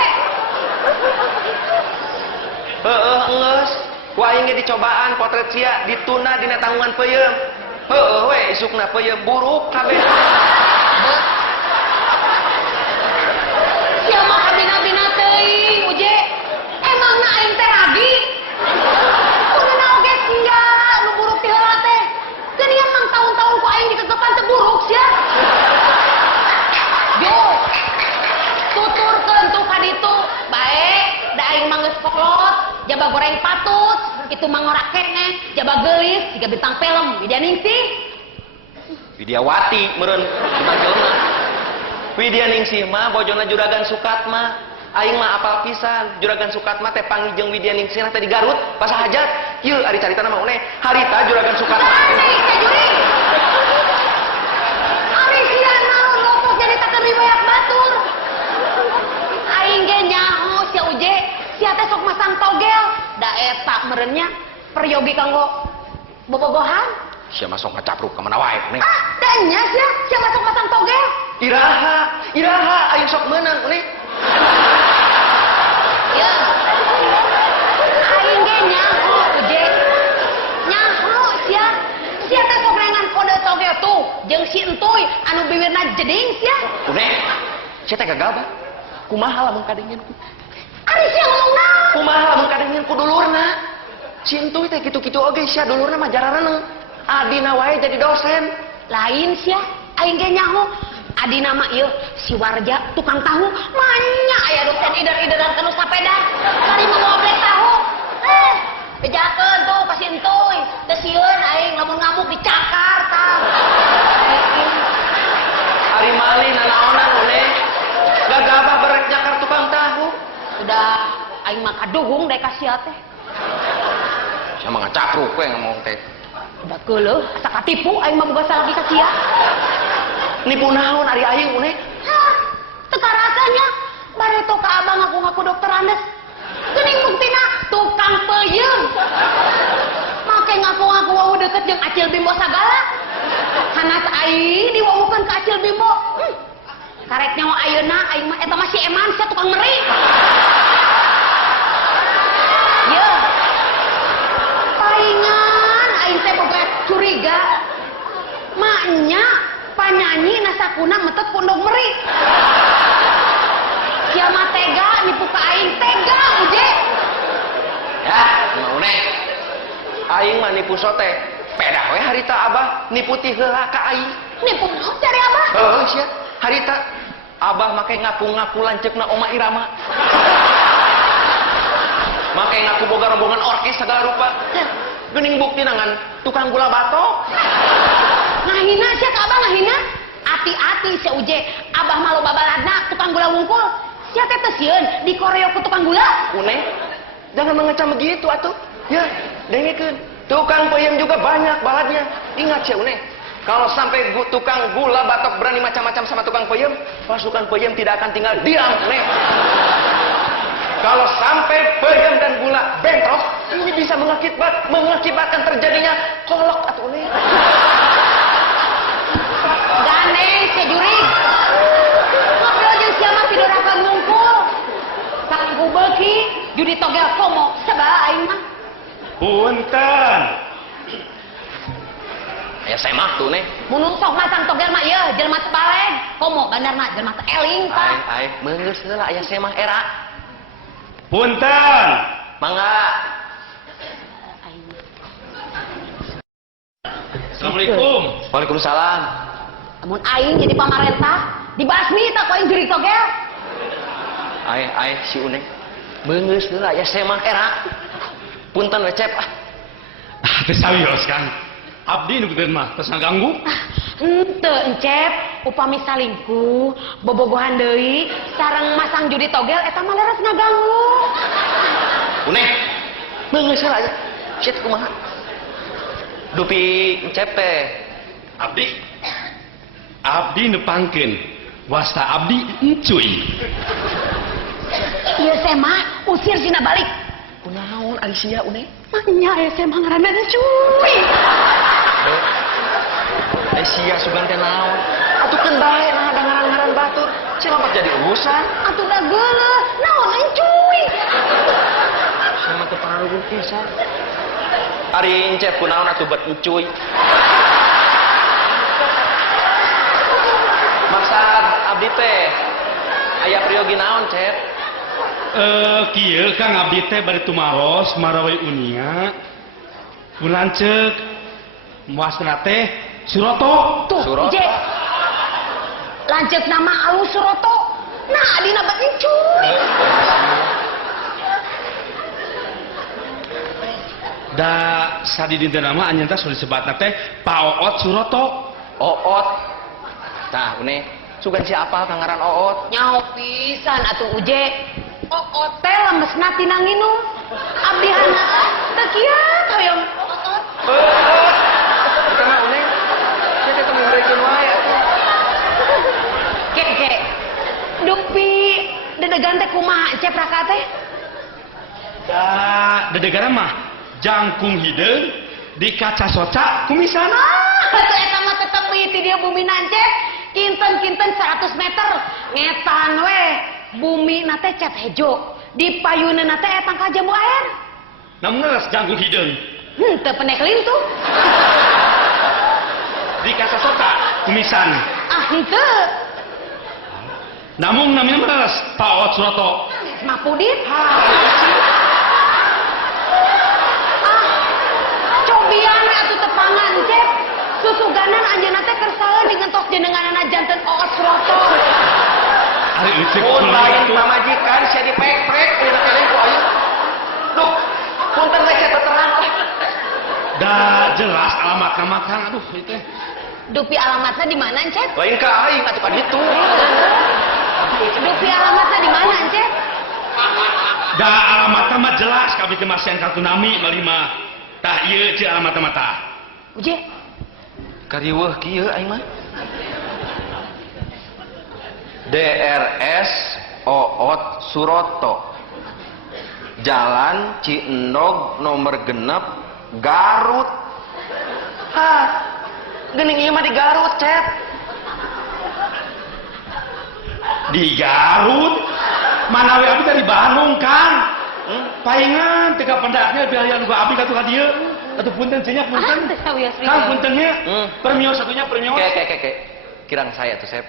Heeh, geus. Ku aing ge dicobaan potret sia dituna dina tanggungan peuyeum. Heeh we isukna peuyeum buruk kabeh. Sia mah kabina-bina teuing, uje. Emangna aing teh ragi? Kunaon oge sia nu buruk ti heula teh. Geuningan mang tahun-tahun ku aing dikekepan teh buruk sia. Yo. Tuturkeun tuh ka ditu, bae da aing mah geus poklot, jaba goreng patut, itu mah ngora keneh, jaba geulis, tiga bintang film, Widya Ningsih. Widyawati meureun bukan jelema. Widya Ningsih mah bojona Juragan Sukatma. Aing mah apal pisan. Juragan Sukatma teh panggih jeung Widya Ningsih teh di Garut pas hajat. Ieu ari caritana mah une harita Juragan Sukatma. Aneh teh juri. Ari sia naon lopos jadi takeun riwayat batur. Aing ge nyaho sia uje, sia teh sok masang togel. Da eta meureunnya peryogi kanggo bobogohan. Sia masuk ngacapruk ka mana wae nih. Ah, teh nya sia masuk masang togel. Iraha aing sok meunang nih. Ya. Aing ge nyaho uje. Nyaho sia teh sok rengan kode togel tuh jeung si entuy anu bibirna jeding sia. Une, sia teh gagal bah. Kumaha lamun kadengeun ku? Ari sia ngomong naon? Kumaha lamun kadengeun ku dulurna? Si entuy teh kitu-kitu oge sia dulurna mah jarareuneng. Adina wae jadi dosen. Lain sia, aing ge nyaho. Adina mah ieu si Warja tukang tahu, manya aya dosen ider-ideran kanu sapeda. Kali mengobrek tahu. Bejakeun tuh ka si entuy. Teu sieun aing lamun ngamuk dicakar tah. Ari malih nanaonan Uneng. Gagabah berek nyakar tukang tahu. Udah aing mah kaduhung dek ka sia teh. Sama ngacapruk we ngomong teh. Udah keuleuh asa katipu aing mah boga salagi ka sia. Nipu naon ari aing Uneng? Hah, teka rasanya bareto ka abang ngaku-ngaku dokter Andes. Geuning buktina tukang peuyeum. Make ngaku-ngaku wau deket jeung Acil Bimbo sagala. Hanas aing diwawukeun ka Acil Bimbo. Karek nyawa ayeuna aing mah eta masih eman sia tukang meri. Ye. Paingan aing teh boga curiga. Maknya panyanyi nasakuna metet pundung meri. Sia mah tega nipu ka aing tega uje. Ya, mah Uneng. Aing mah nipu sote. Peda we harita Abah nipu ti heula ka aing. Nipu naon cari abah? Heuh sia, harita Abah make ngaku-ngaku lanceukna Oma Irama. Make ngaku boga rombongan orkes segala rupa. Geuning bukti nangan tukang gula batok. Ngahina sia ka abah ngahina. Ati-ati sia uje, abah mah loba baladna tukang gula wungkul. Sia teh teu sieun dikoreok ku tukang gula. Uneng, jangan mengecam begitu atuh. Ya, dengekeun. Tukang peuyeum juga banyak baladnya. Ingat ya Uneng, kalau sampai tukang gula batok berani macam-macam sama tukang peuyeum, pasukan peuyeum tidak akan tinggal diam, Uneng. Kalau sampai peuyeum dan gula bentrok, ini bisa mengakibatkan terjadinya kolok atuh Uneng. Gandeng sia jurig. Ngobrol jeung sia mah pidorakan ngungkul. Kanggo beuki judi togel komo sabaraha aing mah. Punten. Ya saya mah tuh Neng. Mun sok masang togel mah ieu jelema teu baleg. Komo bandarna jelema teu eling tah. Ai meungeus heula aya saya mah era. Punten. Mangga. Assalamualaikum. Waalaikumsalam. Mun aing jadi pamarentah, dibasmi tah ku aing jurig togel. Ai si Uneng. Meungeus heula aya saya mah era. Punten we Cep. Teu sawios Kang. Abdi nu geudeun mah tos ngaganggu. Henteu encep, upami salingkuh, bobogohan deui, sareng masang judi togel eta mah leres ngaganggu. Uneng. Meungeus heula aya. Cet kumaha? Dupi Cep teh. Abdi nepangkeun. Wasta abdi encuy. Ieu teh mah usir sina balik. Kunaon ari sia Uneng? Nya aya teh mah ngaranna cuy. Sia sugan teh naon? Atuh keun bae nah ada ngaran-ngaran batur. Cilobat jadi urusan. Atuh da geuleuh, naon encuy. Sama teu paraluguh pisan. Ari Cep kunaon atuh bet encuy? Maksud abdi teh aya priogi naon Cep? Kieu Kang abdi teh bari tumaros marawai unia. Mun lanceuk muasna teh Suroto. Tuh, Suroto. Ije. Lanceuk nama alus Suroto. Nah, adina bet encuy. Da sadi dinten nama anjeun teh sudah disebatna teh Pak Oot Suroto. Oot. Tah, Une, sugan siapa kangaran Oot? Nyaho pisan atuh uje. Oot teh lemesna tina nginum. Abdi handap teu kieu hoyong Oot. Kita mah Une. Kita teh menghareukeun wae atuh. Kek. Dupi dedegan teh kumaha Cep raka teh? Da dedegara mah jangkung hideung di kaca soca kumisan. Atuh eta mah tetep ti dia bumi nancep. Kinten-kinten 100 meter. Ngetan we. Bumi nate cat hejo. Di payuneuna teh eta ka jambu air. Namun leres jangkung hideung Teu penek lintuh. di kaca soca kumisan. Ah henteu. Namun namanya leres Pak Oot Suroto. Mapudit. Ah Cep. Susuganan anjeunna teh keur saeutik ngentos jenenganana janten Oot Suroto. Ari ecek Mun lain pamajikan sia dipek-pek dina teh ku ayeuna. Duh, punten we Cep terang. Da jelas alamatna mah Kang. Aduh ieu teh. Dupi alamatnya di mana, Cep? Lain ka aing atuh ka ditu. Dupi alamatnya di mana, Cep? Da alamatna mah jelas ka abdi teh masih angkat nami malima. Tah ieu ce alamatna mah tah. Uje. Kariweuh kieu aing mah. DRS Oot Suroto. Jalan Ciendog nomor genep Garut. Hah. Geuning ieu mah di Garut, Cep. Di Garut? Mana we abdi dari Bandung, Kang? Paingan teu ka pendaknya biaya nu abdi ka dieu. Atuh punten cenah punten. Kang punten nya. Permios satunya permios. Oke. Kirang saya tuh, Cep.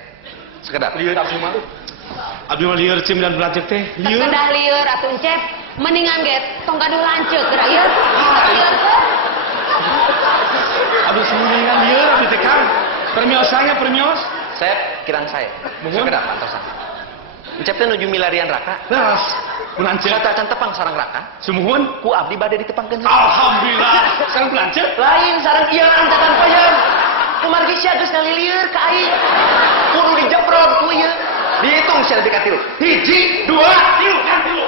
Sekedap. Lieur abdi mah. Abdi mah lieur cim dan belacek teh. Lieur. Kedah lieur atuh, Cep. Mendingan ge tong gaduh lanceuk geura ieu. Lieur teh. Abdi semuningan lieur abdi teh Kang. Permiosanya permios. Cep, kirang saya. Mohon. Sekedap antosan. Cep teh nuju milarian raka. Beras. Belancek. Kata can tepang sarang raka. Sumuhun. Ku abdi bade ditepangkeun. Alhamdulillah. Sareng belancek. Lain sarang ieu ancakan peuyeum. Kumargi sia geus ngalilieur ka aing. Kudu dijeprot ku ieu. Dihitung sia nepi ka 3. 1, 2, 3 kan 3.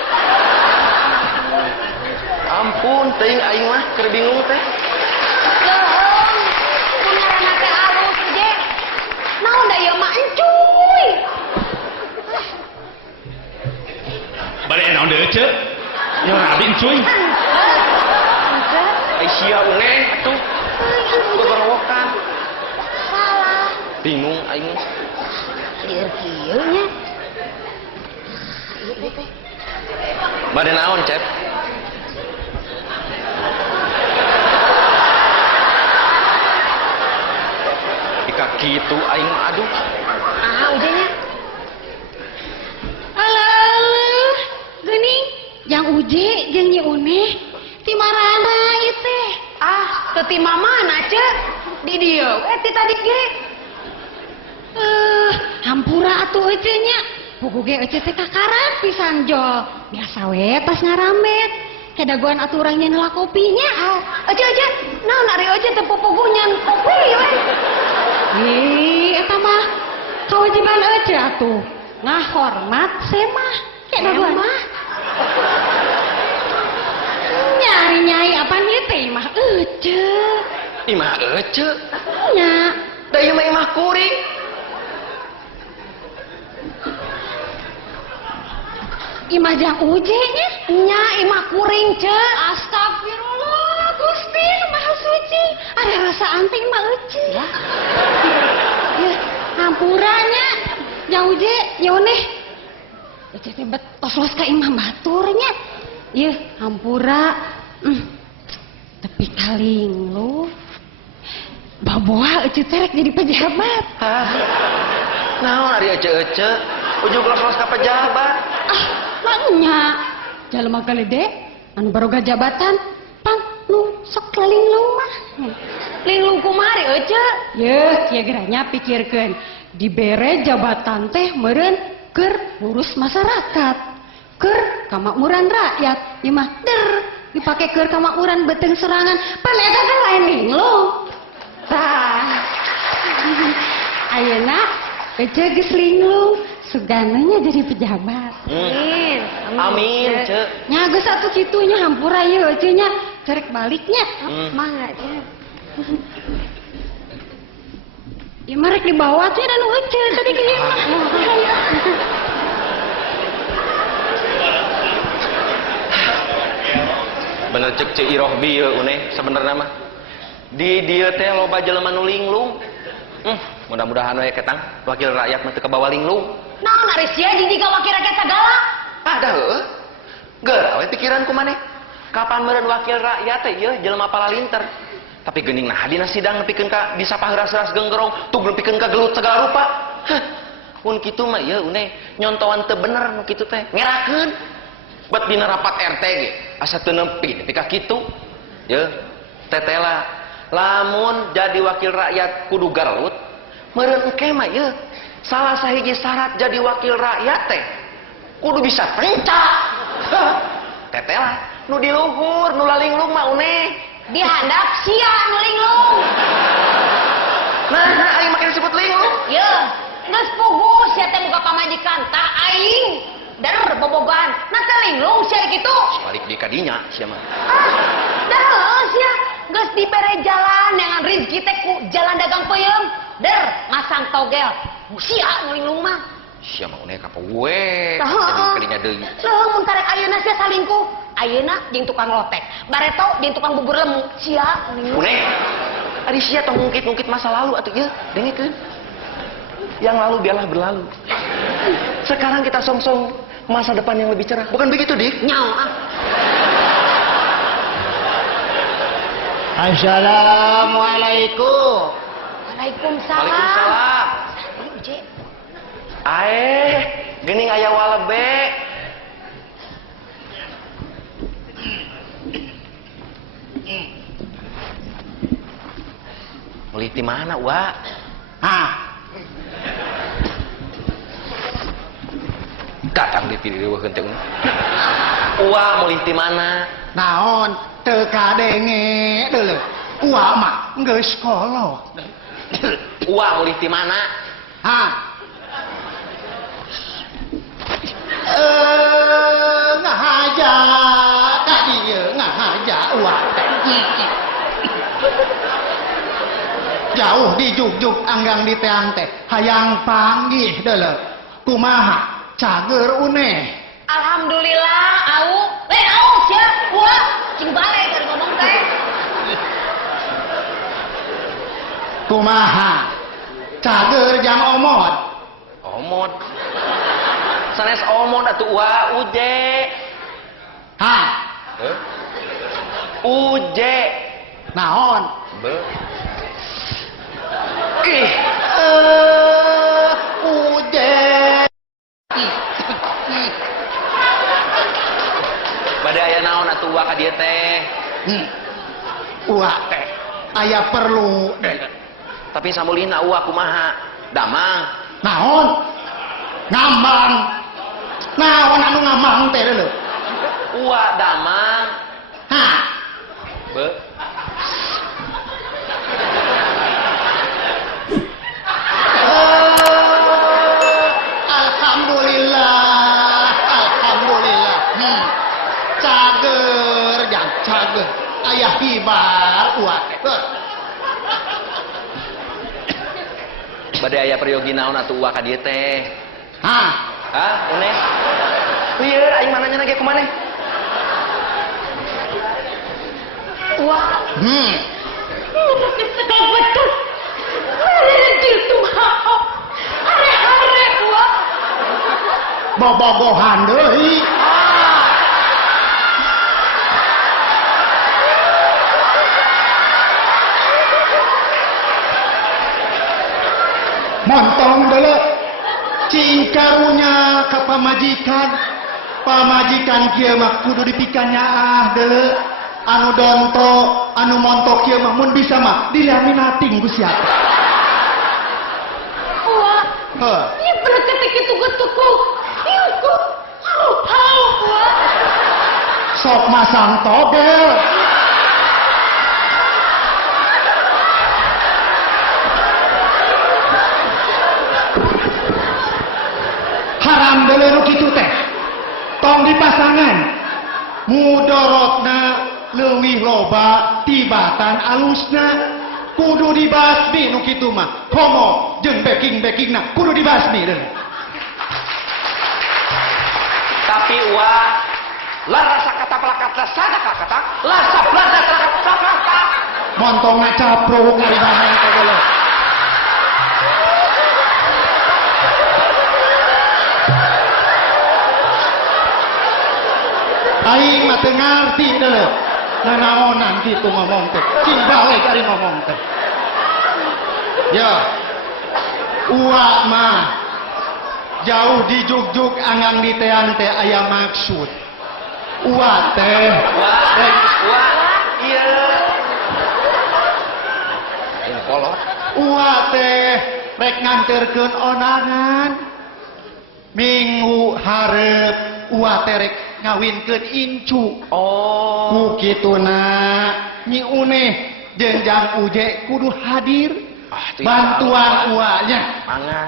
Ampun, teuing aing mah keur bingung teh. Leung. Punyaranna teh alus, Uje. Naon da ieu mah encuy. Bade naon deui ceuk? Ya abdi cuy. Ai sia uneng atuh. Gogorowokan. Salah. Bingung aing. Lieur kieu nya. Ieu teh. Bade naon, Cep? Ika kitu aing mah aduh. Uje nya. Alah, geuning Jang Uje jeung Nyi Une ti marana ieu teh. Teu ti mamana, Cek. Di dieu we ti tadi ge. Hampura atuh Ece nya. Pugu ge Ece teh kakaran pisan jol. Biasa we pas ngaramet. Kedaguan atuh urang nyeun heula kopinya. Ece, naon ari Ece teh pupugu nyeun kopi we. Eta mah kewajiban Ece atuh. Ngahormat semah. Kedaguan mah. Nyari apa nih teh mah Ece. Imah Ece. Nya. Da ieu mah imah kuring. Imah Jang Uje nya. Nya imah kuring, Cek. Astagfirullah, Gusti Maha Suci. Ada rasa anting mah Ece. Ya. Hampuranya Jang Uje, Nyoneh. Ece teh betos ka imah baturnya. Ieu hampura. Tapi kaling lu. Baboa Ece terek jadi pejabat. Hah? Naon ari Ece? Ujug los-los ka pejabat. Nya. Jalema galede anu baroga jabatan pan nu sok linglung mah. Linglung kumari Ece? Yeuh, kieu geranya pikirkeun. Dibere jabatan teh meureun keur ngurus masyarakat. Keur kamakmuran rakyat. Ieu mah dipake keur kamakmuran beuteung serangan. Pan eta teh lain linglung. Tah. Ayeuna Ece geus linglung. Sugananya jadi pejabat. Amin, Cek. Nya geus atuh kitunya hampura ieu Ece nya cerek baliknya. Mangga Cek. Ieu mah rek dibawa teh dan Ece tadi ke ieu mah. Bener cek Cik Iroh bi ieu une sebenarnya mah. Di dieu teh loba jelema nu linglung. Mudah-mudahan we ketang wakil rakyat mah teu kabawa linglung. Naon ari sia di diga wakil rakyat sagala? Ada heueuh. Geura we pikiranku maneh. Kapan meureun wakil rakyat teh ieu jelema palalinter. Tapi geuning nah dina sidang nepikeun ka disapa heuras-heuras genggerong, tug nepikeun ka gelut segala rupa. Heh. Mun kitu mah ieu une nyontoan teu bener nu kitu teh. Ngerakeun. Bet dina rapat RT ge asa teu nempi nepi ka kitu. Yeuh, tetela lamun jadi wakil rakyat kudu Garut meureun engke mah ieu salah sahiji syarat jadi wakil rakyat teh kudu bisa pencak. Teteh lah nu di luhur nu lalinglung mah une Di handap sia nu linglung. nah aing makin disebut linglung. Ye, geus puguh sia teh muka pamajikan tah aing dar bobogan. Nah teh linglung sia kitu. Balik di kadinya sia mah. Dah heuh sia geus dibere jalan dengan rezeki teh ku jalan dagang peuyeum. Der masang togel. Sia nu linglung mah. Sia mah une kapoe. Tah Jadi heueuh. kadinya deui. Leuh mun karek ayeuna sia salingkuh. Ayeuna jeung tukang lotek, bareto jeung tukang bubur lemu. Sia nu linglung. Une. Ari sia tong ngungkit-ngungkit masa lalu atuh ieu, dengekeun. Yang lalu biarlah berlalu. Sekarang kita songsong masa depan yang lebih cerah. Bukan begitu, Dik? Nyaho ah. Assalamualaikum. Waalaikumsalam. Waalaikumsalam. Ayo, Uje. Aeh, geuning aya walebe. Meuli ti mana, Wa? Hah, Datang dipiriweukeun teh. Wa meuli ti mana? naon teu kadenge deuleu. Uwa mah geus kolot. Wa meuli ti mana? Hah. Ngahaja ka dieu ngahaja uwa teh. Jauh di juk-juk anggang di teang teh hayang panggih deuleu. Kumaha cager une. Alhamdulillah, au. Lain au sia, ulah cing bale keur ngomong teh. Kumaha cager jang omot. Omot. Sanes omot atuh Wa uje. Hah, Uje. naon? Be. Ih, Uje. bade aya naon atuh Wa ka dieu teh? Uwa teh aya perlu deh. Tapi samulina Wa kumaha? Damang. Naon? Ngambang. Naon anu ngambang teh deuleu? Wa damang. Hah, Be. alhamdulillah, alhamdulillah. Cager jang cager. Aya hibar uwa teh. Bade aya peryogi naon atuh Wa ka dieu teh? Hah, Hah, une? Lieu aing mananya ge kumaneh? Wah, hmm. sedang betul. Lain kitu mah. Are-are ulah. Bobogohan deui. Montong deuleu cing karunya ka pamajikan. Pamajikan kieu mah kudu dipikan nyaah deuleu. Anu donto, anu montok kieu mah mun bisa mah dilaminating ku siapa. Wah, Heuh. ieu bener ketik itu getuku. Ieu ku hau wah. Sok masang togel. Haram deuleu nu kitu teh. Tong dipasangan. Mudorotna leuwih loba tibatan alusna. Kudu dibasmi nu kitu mah. Homo jeung backing-backingna kudu dibasmi deuleu. Tapi Wa larasa kata pelakata sada kata lasa blada kata. Montongna capruk ari mana teh deuleu. Aing mah teu ngarti deuleu. Nanaonan kitu ngomong teh. Cing balik ari ngomong teh. Ya. Uwa mah jauh di juk-juk anggang di teang teh aya maksud. Uwa teh Wa, iya. kolot. Uwa teh rek nganterkeun onangan. Minggu hareup uwa teh rek ngawinkeun incu. Oh. Ku kituna Nyi Uneh jeung Jang Uje kudu hadir. Itu Bantuan uanya. Mangga.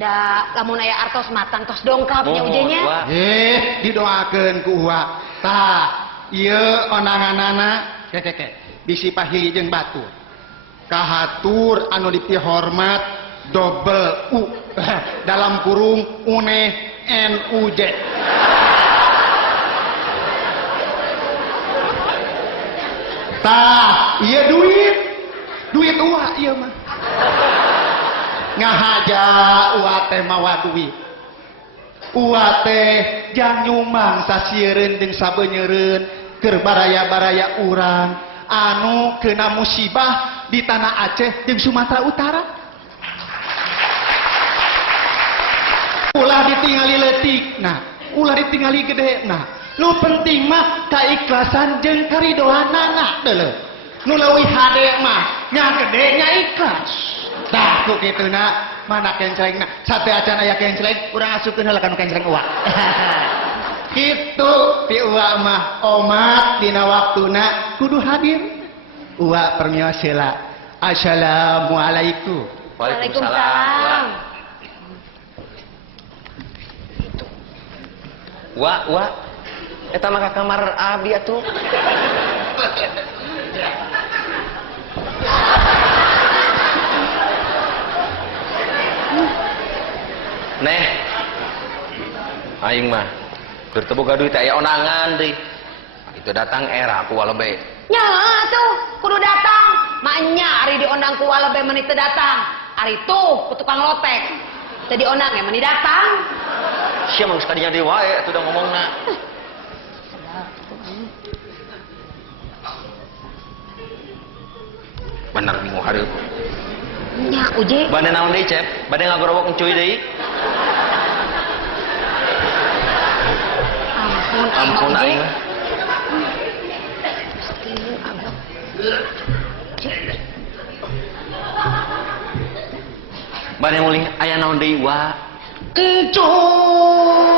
Da lamun aya artos matang tos dongkapnya ujenya. Didoakeun ku uwa. Tah, ieu onanganana bisi pahili jeung batur. Kahatur anu dipihormat double U dalam kurung Uneh NUJ. Tah, ieu duit uwa ieu mah. Ngahaja uwa teh mawa duit. Uwa teh jang nyumbang sasiereun jeung sabeunyereun keur baraya-baraya urang anu kena musibah di tanah Aceh jeung Sumatera Utara. Ulah ditingali leutikna, ulah ditingali gedena. Nu penting mah kaikhlasan jeung karidoanana deuleu. Nu leuwih hade mah nya gede nya ikhlas. Tah ku kituna mana kencelengna sate acan aya kenceleng urang asukeun heula kana kenceleng uwa. Kitu ti uwa mah omat dina waktuna kudu hadir. Uwa permios heula. Assalamualaikum. Waalaikumsalam. Wa eta mah ka kamar abdi atuh. Neh, aing mah keur teu boga duit aya onangan deui. Itu datang era ku walebe. Nya tuh kudu datang. Maknya ari diondang ku walebe meuni teu datang. Ari tuh ku tukang lotek. Teu diondang ya meuni datang. Sia mah geus kadinya deui wae atuh da ngomongna. Bener bingung hareup. Nya uje. Bade naon deui, Cep? Bade ngagorowok encuy deui? Ampun aing mah. Bade mulih aya naon deui wa? Encuy.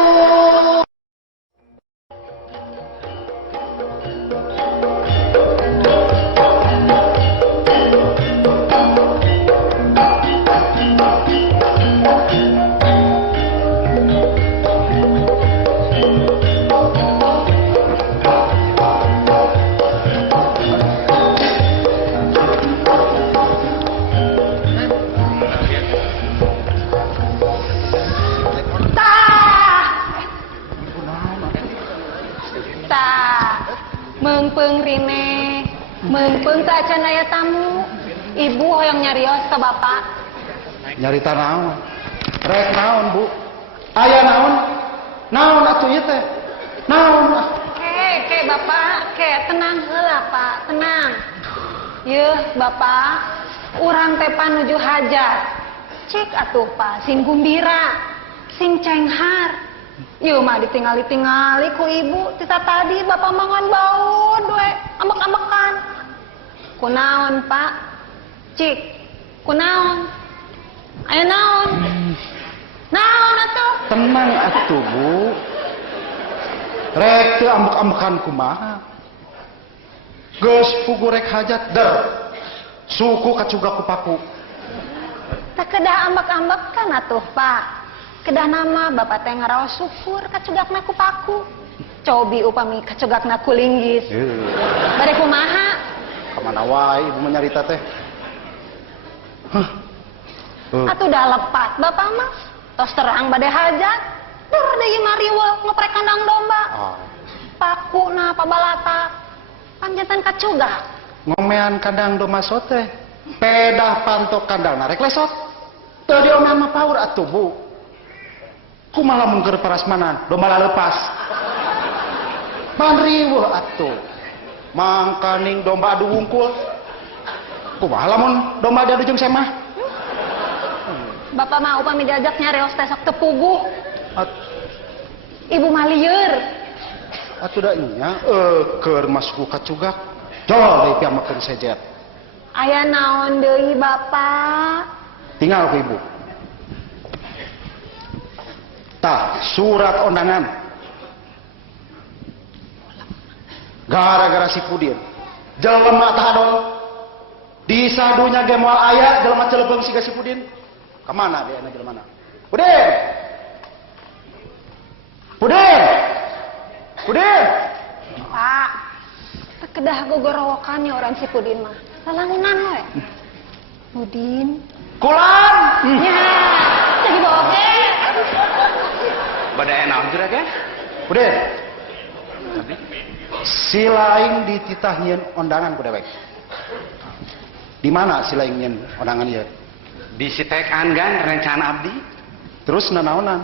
Meungpeung rine, meungpeung teh acan aya tamu. Ibu hoyong nyarios ka bapak. Nyarita naon? Rek naon, Bu? Aya naon? Naon atuh ieu teh? Naon? Ke bapak, tenang heula Pak, tenang. Yeuh bapak, urang teh panuju hajat. Cik atuh Pak, sing gumbira, sing cenghar. Yeuh mah ditingali-tingali ku ibu. Tita tadi bapak mangan baun we, ambek-ambekan. Kunaon Pak? Cik, kunaon? Ayo naon? Naon atuh? Tenang atuh, Bu. Rek teu ambek-ambekan kumaha. Geus pugu rek hajat der. Suku kacuga ku paku. Tak kedah ambek-ambekan atuh Pak. Kedah nama bapak teh ngaraos syukur kacugakna ku paku. Cobi upami kacugakna ku linggis. Bade kumaha? Kamana wae ibu menyarita teh? Atuh dah lepat bapak mah. Tos terang bade hajat. Dur deui mariweuh ngoprek kandang domba. Paku na pabalata. Panjantan kacugak. Ngomean kandang domba sote. Pedah pantok kandangna rek lesot. Teu diomean mah paur atuh, Bu. Kumaha lamun keur parasmanan, domba lepas. Pan riweuh atuh. Mangkaning domba adu wungkul. Kumaha lamun domba adu jeung semah? Bapak mah upami diajak nyareos teh sok teu puguh. Ibu mah lieur. Atuh da nya keur masuk kacugak. Jol deui piamakeun sejet. Aya naon deui Bapak? Tinggal ke ibu. Tah, surat undangan. Gara-gara si Pudin. Jelema tah adol. Di sadunya ge moal aya jelema celebeung siga si Pudin. Kemana dia anak jelema? Pudin. Pudin. Pudin. Pak, kedah gogorowokan ya orang si Pudin mah. Lalangunan we. Pudin. Kulan. Ya, jadi boge. Bada enak juragan. Pudin. Si laing dititahieun undangan ku dewek. Di mana si laing nyeun undangan ieu? Disitekan kan rencana abdi. Terus nanaonan?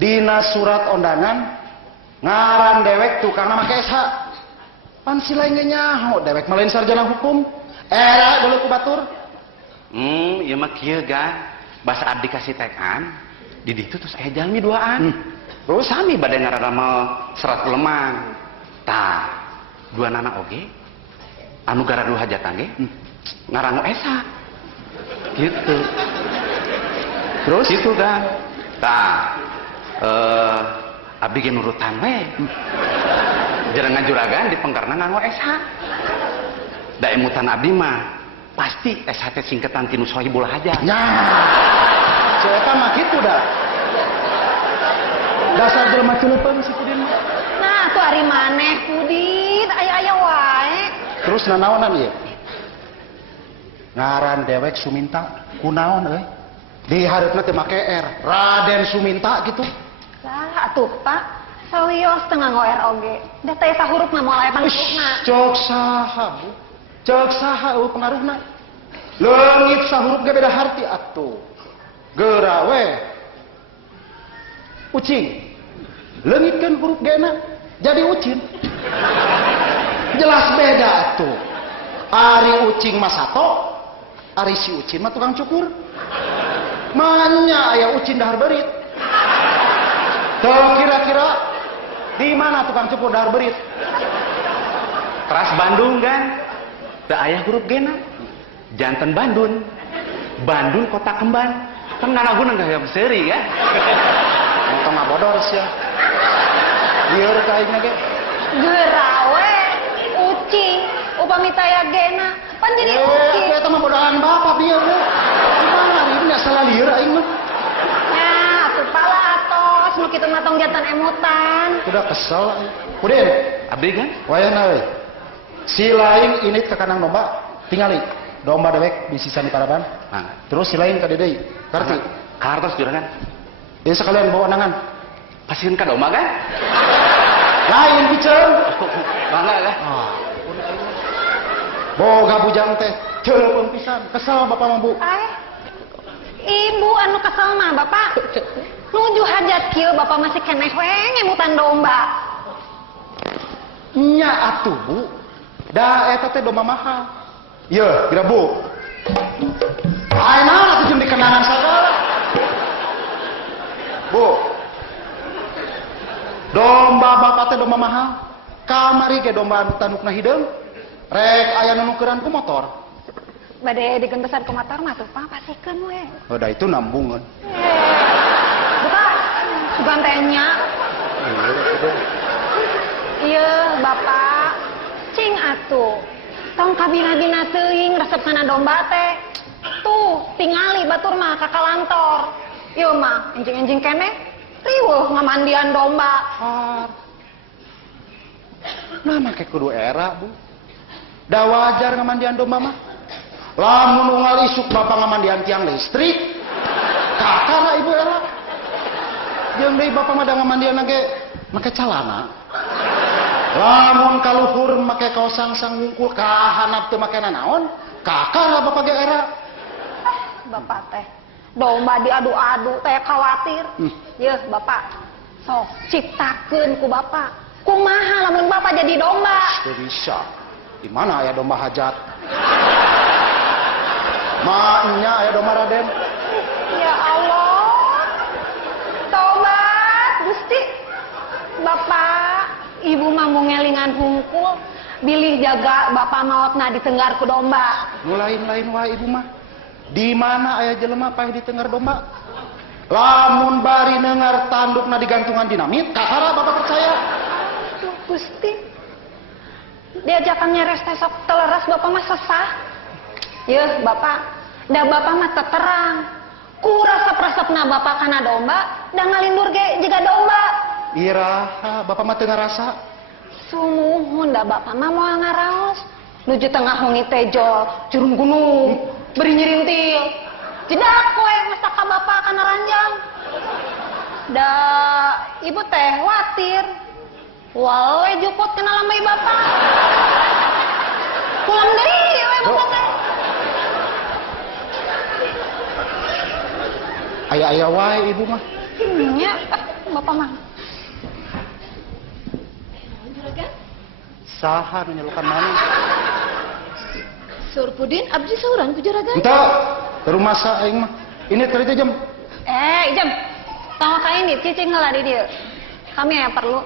Dina surat undangan ngaran dewek tukangna make SH. Pan si laing ge nyaho dewek mah lain sarjana hukum. Era dulu ku batur. Ieu mah kieu kan. Basa abdi kasih tekan, di ditu terus aya jalmi duaan. Terus sami bade ngaradamel serat uleman. Tah, dua nana oge anu garadu hajatan ge ngarangu esa. Gitu. Terus itu kan. Tah, abdi ge nurutan we. Jarangan juragan di pengkarna nganggo esa. Da emutan abdi mah pasti SHT singkatan tinu Sohibul Hajat. Ya. Eta mah kitu dah. Dasar jelema ceuleupeng si Pudin. Nah, tuh ari maneh Pudin, aya-aya wae. Terus nanaonan ieu? Ngaran dewek Suminta, kunaon euy? Di hareupna teh make R, Raden Suminta gitu. Lah atuh Pak, sawios teu nganggo R oge. Da teh eta huruf mah moal aya pangkutna. Cok saha, Bu? Cok saha euy pengaruhna? Leungit sahurup ge beda harti atuh. Geura we. Ucing. Leungitkeun huruf G-na jadi ucin. Jelas beda atuh. Ari ucing mah sato, ari si ucin mah tukang cukur. Manya aya ucin dahar berit. Tuh kira-kira di mana tukang cukur dahar berit? Teras Bandung kan. Teu aya huruf G-na. Janten Bandung. Bandung kota kembar. Kan nganaguna gaya seri kan. Motor mah bodor sia. Lieur ka aing ge. Geura we, ucing, upami taya gena, pan jadi ucing. Eta mah bodohan bapak bieu. Gimana ieu nya salah lieur aing mah. Ya, atuh pala atos, nu kitu mah tong jantan emutan. Udah kesel. Pudin, Abdi kan? wayahna we. Si laing init ka kanang domba, tingali. Domba dewek bisisan di paraban. Nah, Terus si lain ka deui. Karti. kartos juragan. Dia sekalian bawa nangan. Pasieun ka domba kan? Lain biceun. Bangga kan? Boga bujang teh. Ceuleupeng pisan. Kesel bapak mah Bu. Ibu anu kesel mah Bapak. Nuju hajat kieu Bapak masih keneh we ngemutan domba. Nya atuh Bu. Da eta teh domba mahal. Ieu, kira Bu. Ayeuna atuh jeung dikenangan sagala. Bu. Domba bapak teh domba mahal. Kamari ge domba anu tandukna hideung. Rek aya nu nukeran ku motor. Bade digentesan ku motor mah tuh Pak pasikeun we. Oh, da itu nambungan. Bapak, gantenya. Iya, Bapak. Cing atuh. Tong kabina-bina teuing resepna domba teh. Tuh, tingali batur mah ka kalantor. Ieu mah enjing-enjing keneh riweuh ngamandian domba. Nah, make kudu era, Bu. Da wajar ngamandian domba mah. Lamun unggal isuk bapak ngamandian tiang listrik. Kakara ibu era. Jeung deui bapak mah da ngamandian ge make calana. Lamun kaluhur make kaos sangsang ngungkul ka handap teu make nanaon, kakara bapak ge era. Bapak teh domba diadu-adu teh khawatir. Yeuh, Bapak. Sok ciptakeun ku Bapak. Kumaha lamun Bapak jadi domba? Teu bisa. Di mana aya domba hajat? Maknya aya domba Raden. Ya Allah. Tobat, Gusti. Bapak, Ibu mah mau ngelingan hungkul. bilih jaga bapak maotna ditenggar ku domba. Lain-lain wae ibu mah. Di mana aya jelema paeh ditenggar domba? Lamun bari nengar tandukna digantungan dinamit, kakara bapak percaya? Aduh Gusti, diajakannya resta sok teleras bapak mah sesah. Yeuh bapak, da bapak mah terang. Ku resep-resepna bapak kana domba, da ngalindur ge jiga domba. Iraha bapak mah teu ngarasa. Sumuhun da bapak mah moal ngaraos. Nuju tengah hongi tejol, curung gunung, beri nyirintil. Jedak koe mastaka bapak kana ranjang. Da ibu teh khawatir. Wae juput kena lambai bapak. Pulang deui we bapak teh. Aya-aya wae ibu mah. Nya bapak mah. Saha nu nyelukan mana? Surpudin abdi sauran ku juragan. Entah, ke rumah sa aing mah. Ini kerja jam. Ijam. Tong ka ini cicing heula di dieu. Kami aya perlu.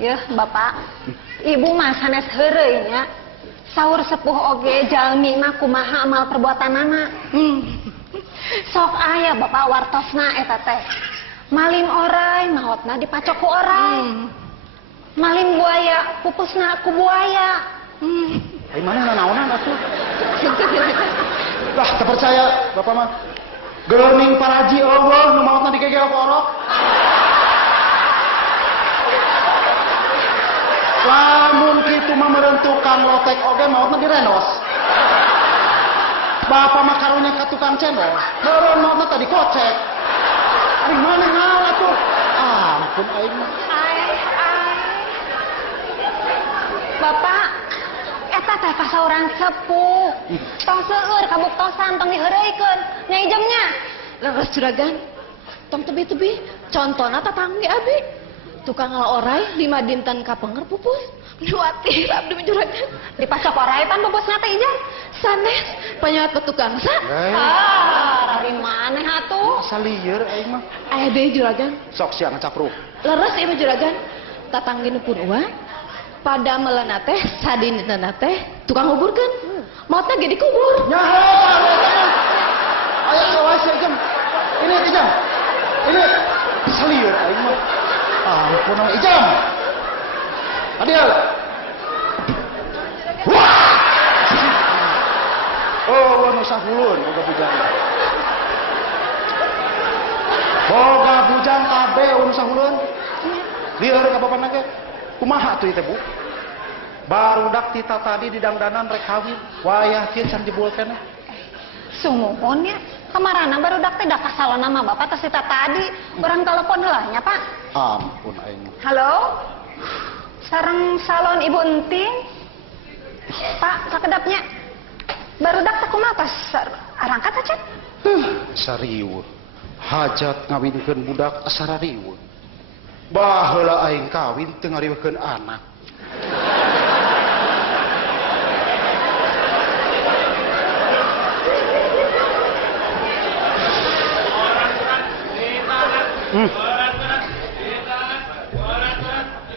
Yeuh, Bapak. Ibu mah sanes heureuy nya. Saur sepuh oge jalmi mah kumaha amal perbuatanana. Sok aya Bapak wartosna eta teh. Maling oray maotna dipacok ku oray. Maling buaya pupusna ku buaya. Ai mana naonan atuh? Lah, teu percaya bapak mah. Geuning paraji Allah nu maotna dikegel ku orok. Lamun kitu mah meureun tukang lotek oge maotna direnos. Bapak mah karunya ka tukang cendol. Meureun maotna tadi kocek. Ari mana ngaal atuh? Ampun aing mah. Bapak, eta teh kasauran sepuh. Tong seueur kabuktosan tong diheureuykeun. Nyai Ijemnya. Leres juragan. Tong tebi-tebi contona tatangge abi. Tukang oray 5 dinten kapenger pupus. Nuatir abdi juragan. Dipacok oray pan bobosna teh Ijam. Sanes panyaot ke tukang sa. Dari maneh atuh? Salieur aing mah. Aya deui juragan. Sok sia ngacapruk. Leres ieu juragan. Tatangge pun uang. Pada melena teh sadinna teh tukang nguburkeun. Maotna ge dikubur. Nyaho, ayo awas ya Ijam. Ini Ijam. Ini salieur aing mah. Ampun Ijam. Adil. Wah. Oh, anu sahulun boga bujang. Boga bujang kabeh anu sahulun. Lieur ka bapana ge. Kumaha tuh itu bu? Barudak tita tadi di dangdanan rek kawin. Wayah kieu can dibulkeun. Sumuhun ya. Kamarana barudak teh da kasalona mah Bapak tos tita tadi. Urang telepon heula nya Pak. Ampun aing. Halo. Sareng salon Ibu Enting. Pak, sakedapnya. Barudak teh kumaha tos arangkat aja? Sarieuh. Hajat ngawinkeun budak asara rieuh. Baheula aing kawin teu ngariweukeun anak.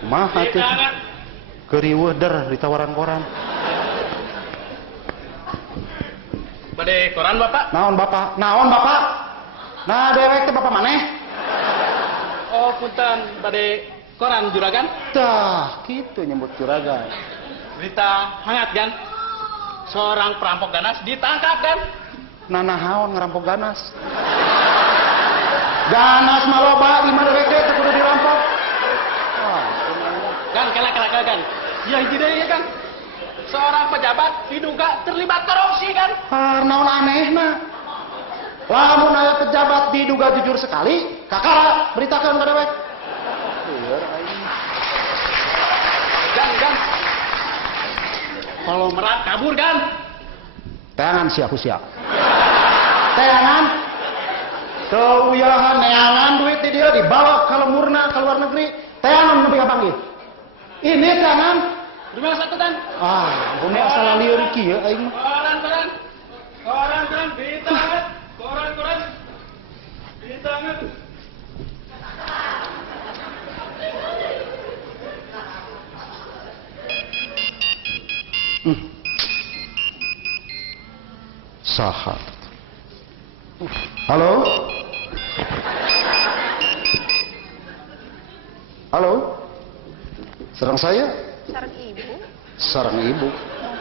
Kumaha teh? Keriweuh der di tawaran koran. Bade koran Bapak? Naon Bapak? Naon Bapak? Nah, dewek teh Bapak maneh? Oh, punten bade koran juragan. Tah, kitu nyebut juragan. Berita hangat kan? Seorang perampok ganas ditangkap kan? Nanahaon ngerampok ganas. Ganas mah loba di mana dewek teh kudu dirampok. Kan kan. Ya hiji deui ya kan. Seorang pejabat diduga terlibat korupsi kan? Naon anehna. Lamun aya pejabat diduga jujur sekali, kakak beritakan ke dewek. Gan. Kalau merat kabur kan? Teangan siap. Teangan. Teuyahan neangan duit di dia dibawa ke lemurna ke luar negeri. Teangan nepi ka panggil. Ini teangan. Di mana satu kan? Ampun asal lieur kieu aing mah. Koran ditangan. Koran ditangan. saha. Halo? Halo? Sareng saya? Sarang ibu. Sareng ibu.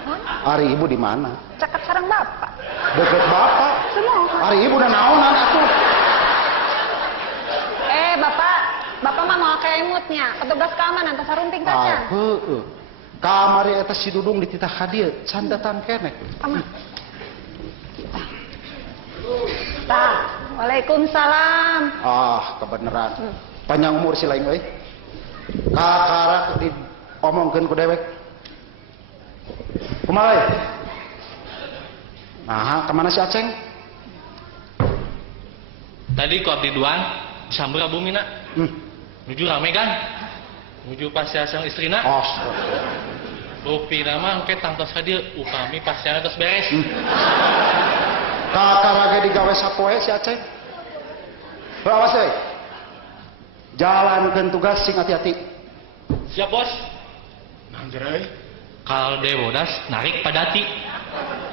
Mohon. Ari ibu di mana? Cakap sarang bapak. Deket bapak. Semua. Ari ibu dan naonan atuh. Bapak. Bapak mah mau keemutnya. Petugas keamanan tas sarumping kacan. Heueuh. Kamari eta si Dudung dititah ka dieu, can datang keneh. Aman. Tah. Waalaikumsalam. Kebeneran. Panjang umur si lain euy. Kakara diomongkeun ku dewek. Kumaha euy? Nah, kemana si Aceng? Tadi ku abdi duan disambur Abu Mina. Nuju rame kan? Nuju pas siasang istrina. Rupi nama engke tangtos ka dieu, upami pasiana tos beres. Kakara ge digawe sapoe si Aceng. Awas euy. Jalankeun tugas sing hati-hati. Siap bos. Anjir euy. Kalde bodas narik padati.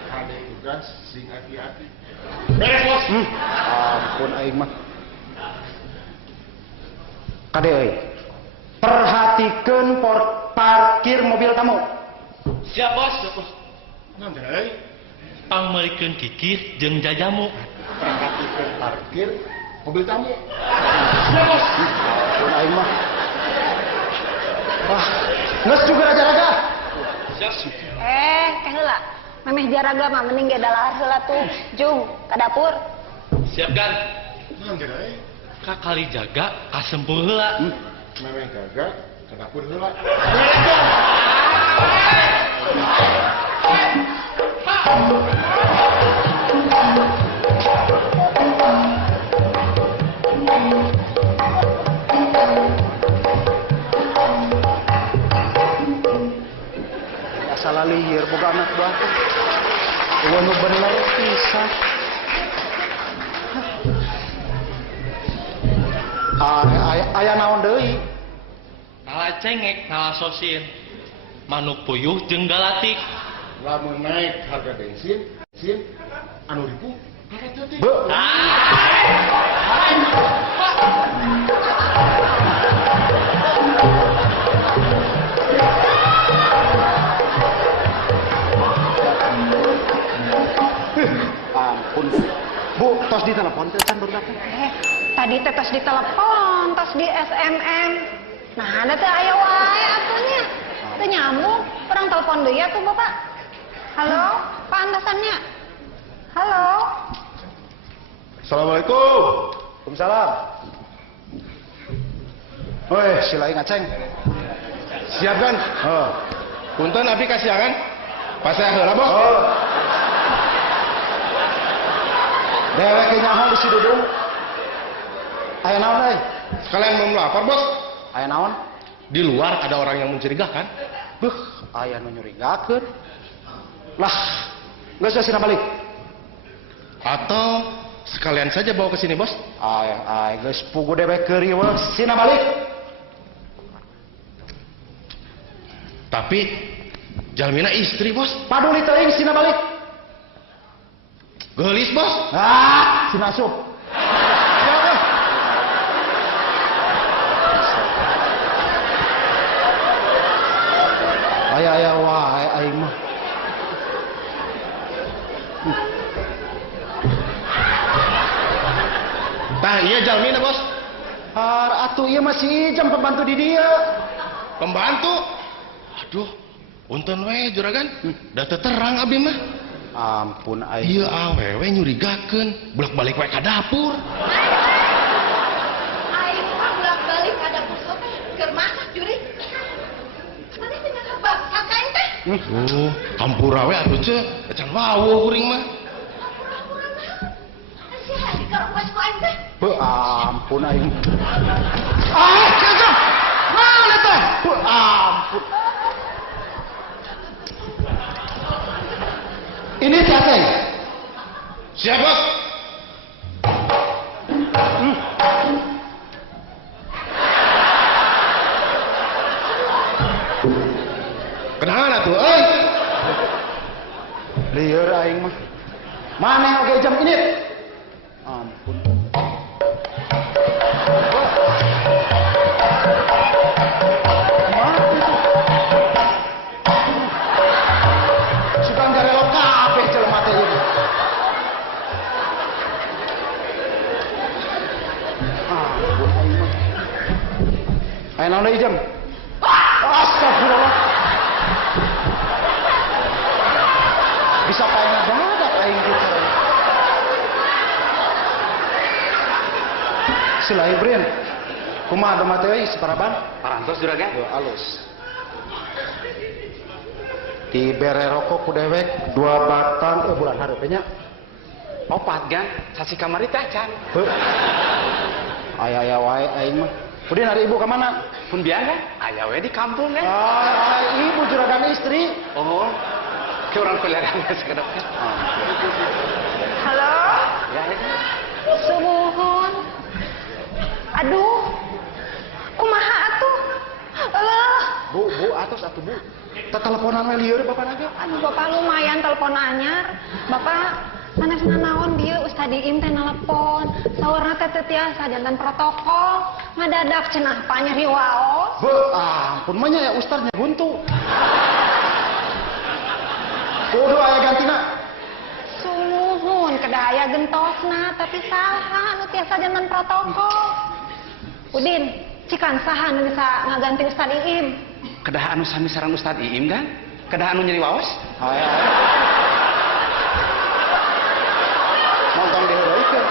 Kade tugas sing hati-hati. Beres bos. Ampun aing mah. Kade euy. Perhatikeun parkir mobil tamu. Siap bos. Anjir euy. Pamerikeun kikis jeung jajamu. Perhatikeun parkir mobil tamu. Siap bos. Ampun aing mah. Wah, geus juga raja-raja. Siap. Heula. Memeh jaraga mah mending ge dalahar heula tuh. Jung, ka dapur. Siap kan? Anjir euy. Kakali jaga kasempur heula. Memeh gagak ka dapur heula. Salah liar boga anak bapak. Nu bener pisan. Aya naon deui? Ngalah cengek, ngalah sosin. Manuk puyuh jeung galatik. Lamun naik harga bensin, anu ribu, harga ampun. Bu, tos ditelepon teh can baru datang. Tadi teh tos ditelepon, tos di SMM. Nah, ada teh aya wae atunya. Teu nyambung, urang telepon deui atuh Bapak. Halo, Pak Antasannya. Halo. Assalamualaikum. Waalaikumsalam. Woi, si lain ngaceng. Siap kan? Punten abdi kasiangan. Pas saya heula, Bos. Dewek nyaho di si Dudung. Aya naon euy? Sekalian mau melapor, Bos. Aya naon? Di luar ada orang yang mencurigakan. Aya nu nyurigakeun. Lah, geus sina balik. Atau sekalian saja bawa ke sini, Bos. Ay, geus pugu dewek keuri we, sina balik. Tapi jalmina istri, Bos. Paduli teuing sina balik. Geulis, Bos. Sina asup. Aya wae aing mah. Tah iya jalmina, Bos. Atuh ieu masih jam pembantu di dia. Pembantu. Aduh, punten we juragan. Da teu terang abdi mah. Ampun aing. Ieu awewe nyurigakeun, bolak-balik we ka dapur. Aing mah bolak-balik ka dapur teh keur masak juri. Mana teh ngabak sakain teh? Hampura we atuh ce, can wawuh kuring mah. Si hadi keur pas ku aing teh. Ampun aing. Kagak. Mana teh? Ampun. Ini si Aceng. Siap, Bos. Kenahan atuh, euy. Lieur aing mah. Mana oke jam ini? Ampun. Mana itu? Suka nggak rela kabeh jelema teh ieu. Ampun aing mah. Ayo naon deui jam? Astagfirullah. Bisa kaya dadak aing gitu. Silai Brin. Kumaha mah teh separaban? Parantos juragan. Yo alus. Dibere rokok ku dewek 2 batang bulan hareupeunnya. Opat gan, sasi kamari teh can. Heuh. Aya-aya wae aing mah. Udin hari ibu ke mana? Pun biasa, aya we di kampung kan. Ibu juragan istri. Oh. Ke orang peliharaan sekedap. Halo? Ya, ya. Subuhun. Aduh. Kumaha atuh? Bu, atos atuh Bu. Teteleponan we lieur bapak naga. Aduh Bapak lumayan telepon anyar. Bapak sanes nanaon dieu Ustad Iim teh nelepon. Saurna teh teu tiasa jantan protokol. Ngadadak cenah pa nyeri waos. Bu, ampun mah nya ya ustadnya buntu. Kudu aya gantina. Sumuhun kedah aya gentosna tapi saha anu tiasa jantan protokol. Udin, cikan saha nu bisa ngaganti Ustad Iim? Kedah anu sami sareng Ustad Iim kan? Kedah anu nyeri waos? Aya. Montong diheureuykeun.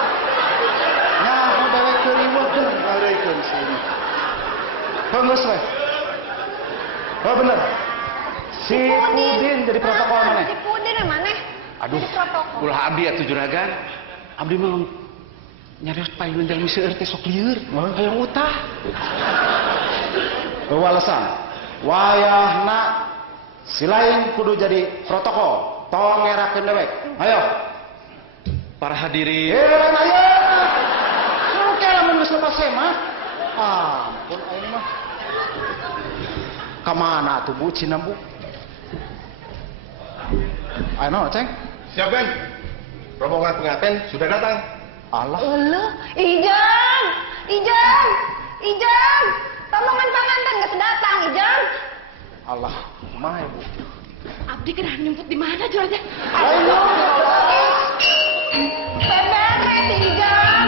Nyaho dewek keur riweuh teh ngeureuykeun sini. Geus we. Oh bener. Si Pudin jadi protokol maneh. Si Pudin maneh. Aduh, ulah abdi atuh juragan. Abdi mah nyarios payun jalmi seueur teh sok lieur. Hayang utah. Walesan. Wayahna si lain kudu jadi protokol. Tong ngerakeun dewek. Ayo. Para hadirin. Ayo. Lu kira lamun geus lepas mah. Ampun aing mah. Kamana tuh Bu Cina Bu? Ayo no, Ceng. Siap kan? Rombongan pengantin sudah datang. Allah. Ijam. Rombongan pengantin geus datang, Ijam. Allah, kumaha ya Bu? Abdi kedah nyumput di mana juragan? Ayo. Beberes, Ijam.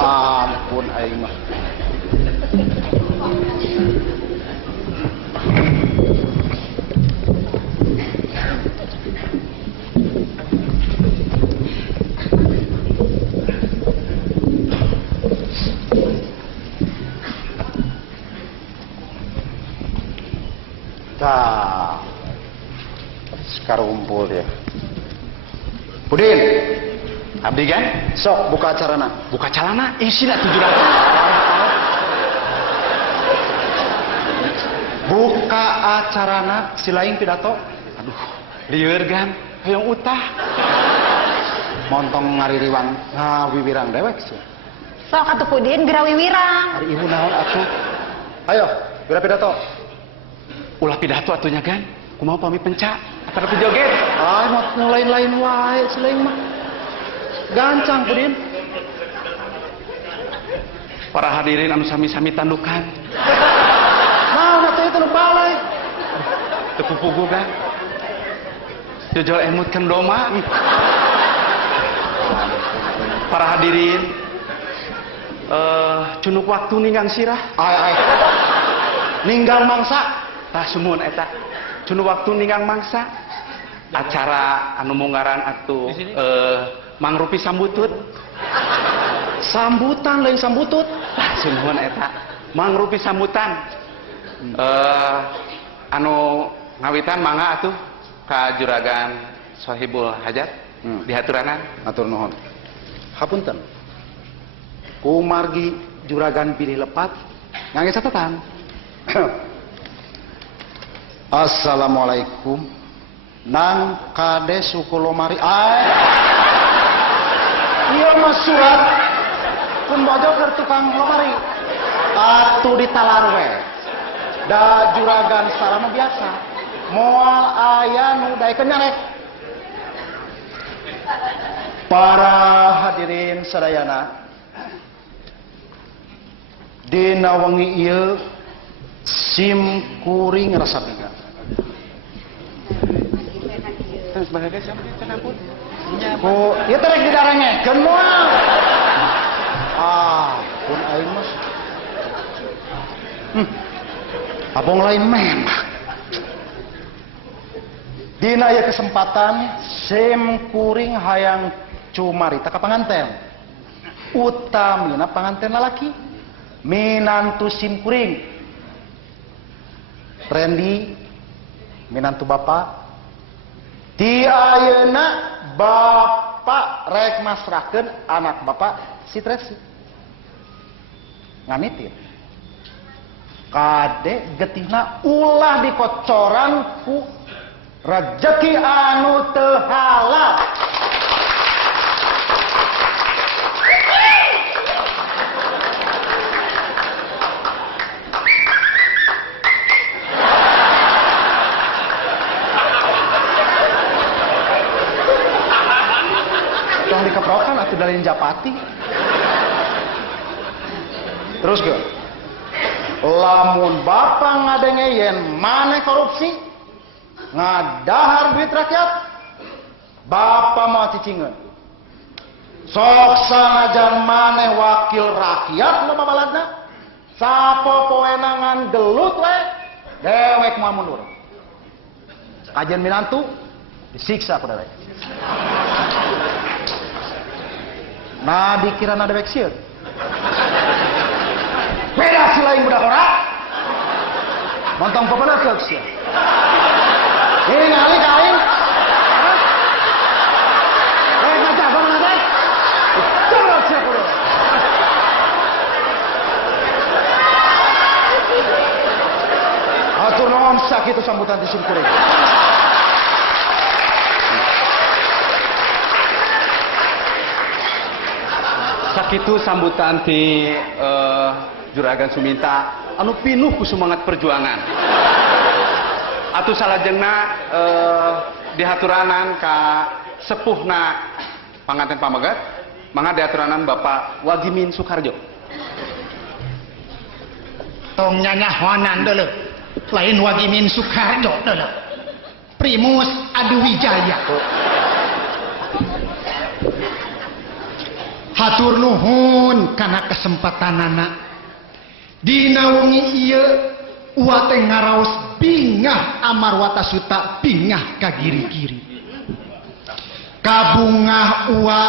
Ampun aing mah. Tah. Sekarang kumpul dia. Pudin. Abdi kan? Sok buka acarana. Buka calana, isilah 700. Buka acarana, silaing pidato. Aduh, lieur kan? Hoyong utah. Montong ngaririwang ngawiwirang dewek sih. Sok atuh Pudin birawiwirang. Hari ibu naon atuh. Ayo, bira pidato. Ulah pidato atunya kan? Kumaha pami penca? Atau joget? Ay, mau lain-lain wae silaing mah. Gancang Pudin. Para hadirin anu sami-sami tandukan. Naon atuh itu nu balai. Tepupugu kan? Jojol emut kan doma. Para hadirin, cunuk waktu ninggang sirah. Ay. Ninggal mangsa. Tah sumun eta. Cunuk waktu ninggang mangsa. Acara anu munggaran atuh mangrupi sambutut. Sambutan lain sambutut. Tah sumun eta. Mangrupi sambutan. Anu ngawitan mangga atuh ka juragan Sohibul Hajat di haturanan. Atur nuhun. Hapunten. Kumargi juragan pilih lepat ngangge catatan. Assalamualaikum. Nang kade suku lomari. Iya mas surat. Kun bojo keur tukang lomari. Atuh ditalar we. Da juragan salama biasa. Moal aya nu daekeun nyarek. Para hadirin sadayana, dina wengi ieu sim kuring rasa biga. Ku ieu teh rek didarengekeun moal. Pun aing mah. Abong lain memang. Dina aya kesempatan sim kuring hayang cumarita ka panganten. Utamina panganten lalaki. Minantu sim kuring. Randy minantu bapak. Ti ayeuna bapak rek masrahkeun anak bapak si Tracy. Ngamitir. Kade getihna ulah dikocoran ku rezeki anu teu halal. Tong dikeprokan atuh dalin japati. Terus ke lamun bapak ngadengeyen maneh korupsi ngadahar duit rakyat bapak mau cicingeun sok sanajan maneh wakil rakyat nu babaladna sapopoe nangan gelut we dewek moal mundur kajian minantu disiksa pada dewek nah dikira dewek sieun beda si lain budak orang montong pepedeuk sieun ini ngali kain. Ngaca apa nanti? Coba siap udah. Atur nuhun sakitu sambutan di simkuring. Sakitu sambutan di Juragan Suminta anu pinuh ku semangat perjuangan. Atuh salajengna dihaturanan ka sepuhna panganten pamegat mangga dihaturanan Bapak Wagimin Soekarjo. Tong nyanyahonan deuleu lain Wagimin Soekarjo deuleu Primus Aduwijaya. Hatur nuhun kana kesempatanana dina wengi ieu uwa teh ngaraos bingah amarwata suta bingah kagiri-giri kabungah uwa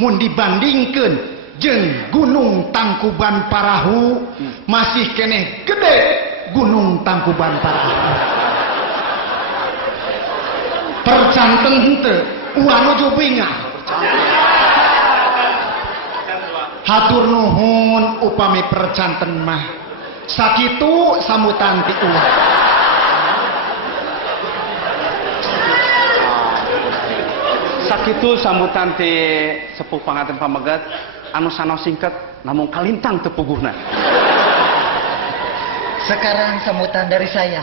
mun dibandingkeun jeung Gunung Tangkuban Parahu masih keneh gede Gunung Tangkuban Parahu. Percanten henteu ulah nuju bingah. Hatur nuhun upami percanten mah sakitu sambutan ti ulah. Sakitu sambutan ti sepuh panganten pamegat anu sanos singket namun kalintang teu puguhna. Sekarang sambutan dari saya.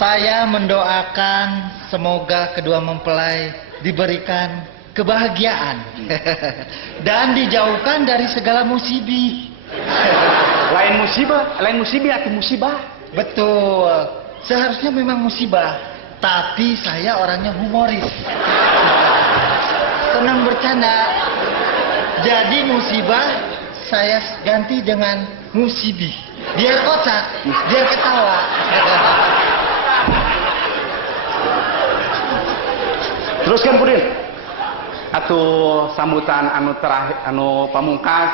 Saya mendoakan semoga kedua mempelai diberikan kebahagiaan dan dijauhkan dari segala musibah. Lain musibah atau musibah? Betul, seharusnya memang musibah, tapi saya orangnya humoris. Senang bercanda. Jadi musibah saya ganti dengan musibih. Biar kocak, biar ketawa. Teruskan Pudin. Atuh sambutan anu terakhir anu pamungkas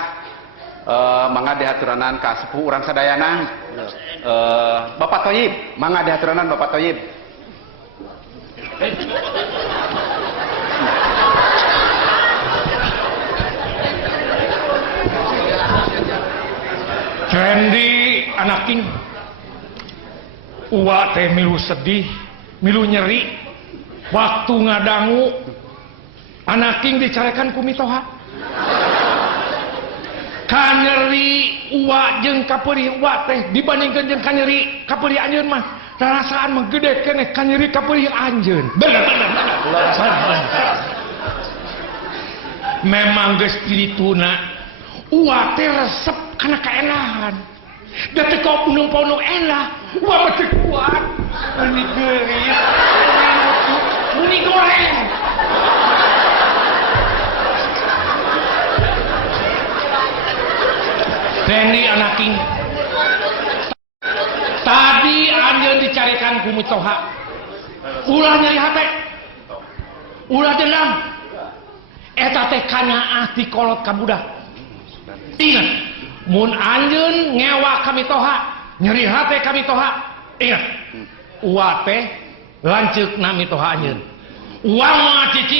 mangga dihaturanan ka sepuh urang sadayana. Bapak Toyib, mangga dihaturanan Bapak Toyib. Randy anak king uwa teh milu sedih, milu nyeri, waktu ngadangu anak king dicarekan ku mitoha. Kanyeri uwa jeung kapeulih uwa teh dibandingkeun jeung kanyeri kapeulih anjeun mah rasaan mah gede keneh kanyeri kapeulih anjeun. Bener. Memang geus spirituna uwa teh resep kana kaenahan. Da teu kau punung-punung elah, uwa mah teu kuat. Ini geuris, ini goreng. Randy anak king. Tadi anjeun dicarikan ku mitoha. Ulah nyeri hate. Ulah dendam. Eta teh kanaah ti kolot ka budak. Ingat, mun anjeun ngewa ka mitoha, nyeri hate ka mitoha. Ingat, uwa teh lanceukna mitoha anjeun. Uang mah cici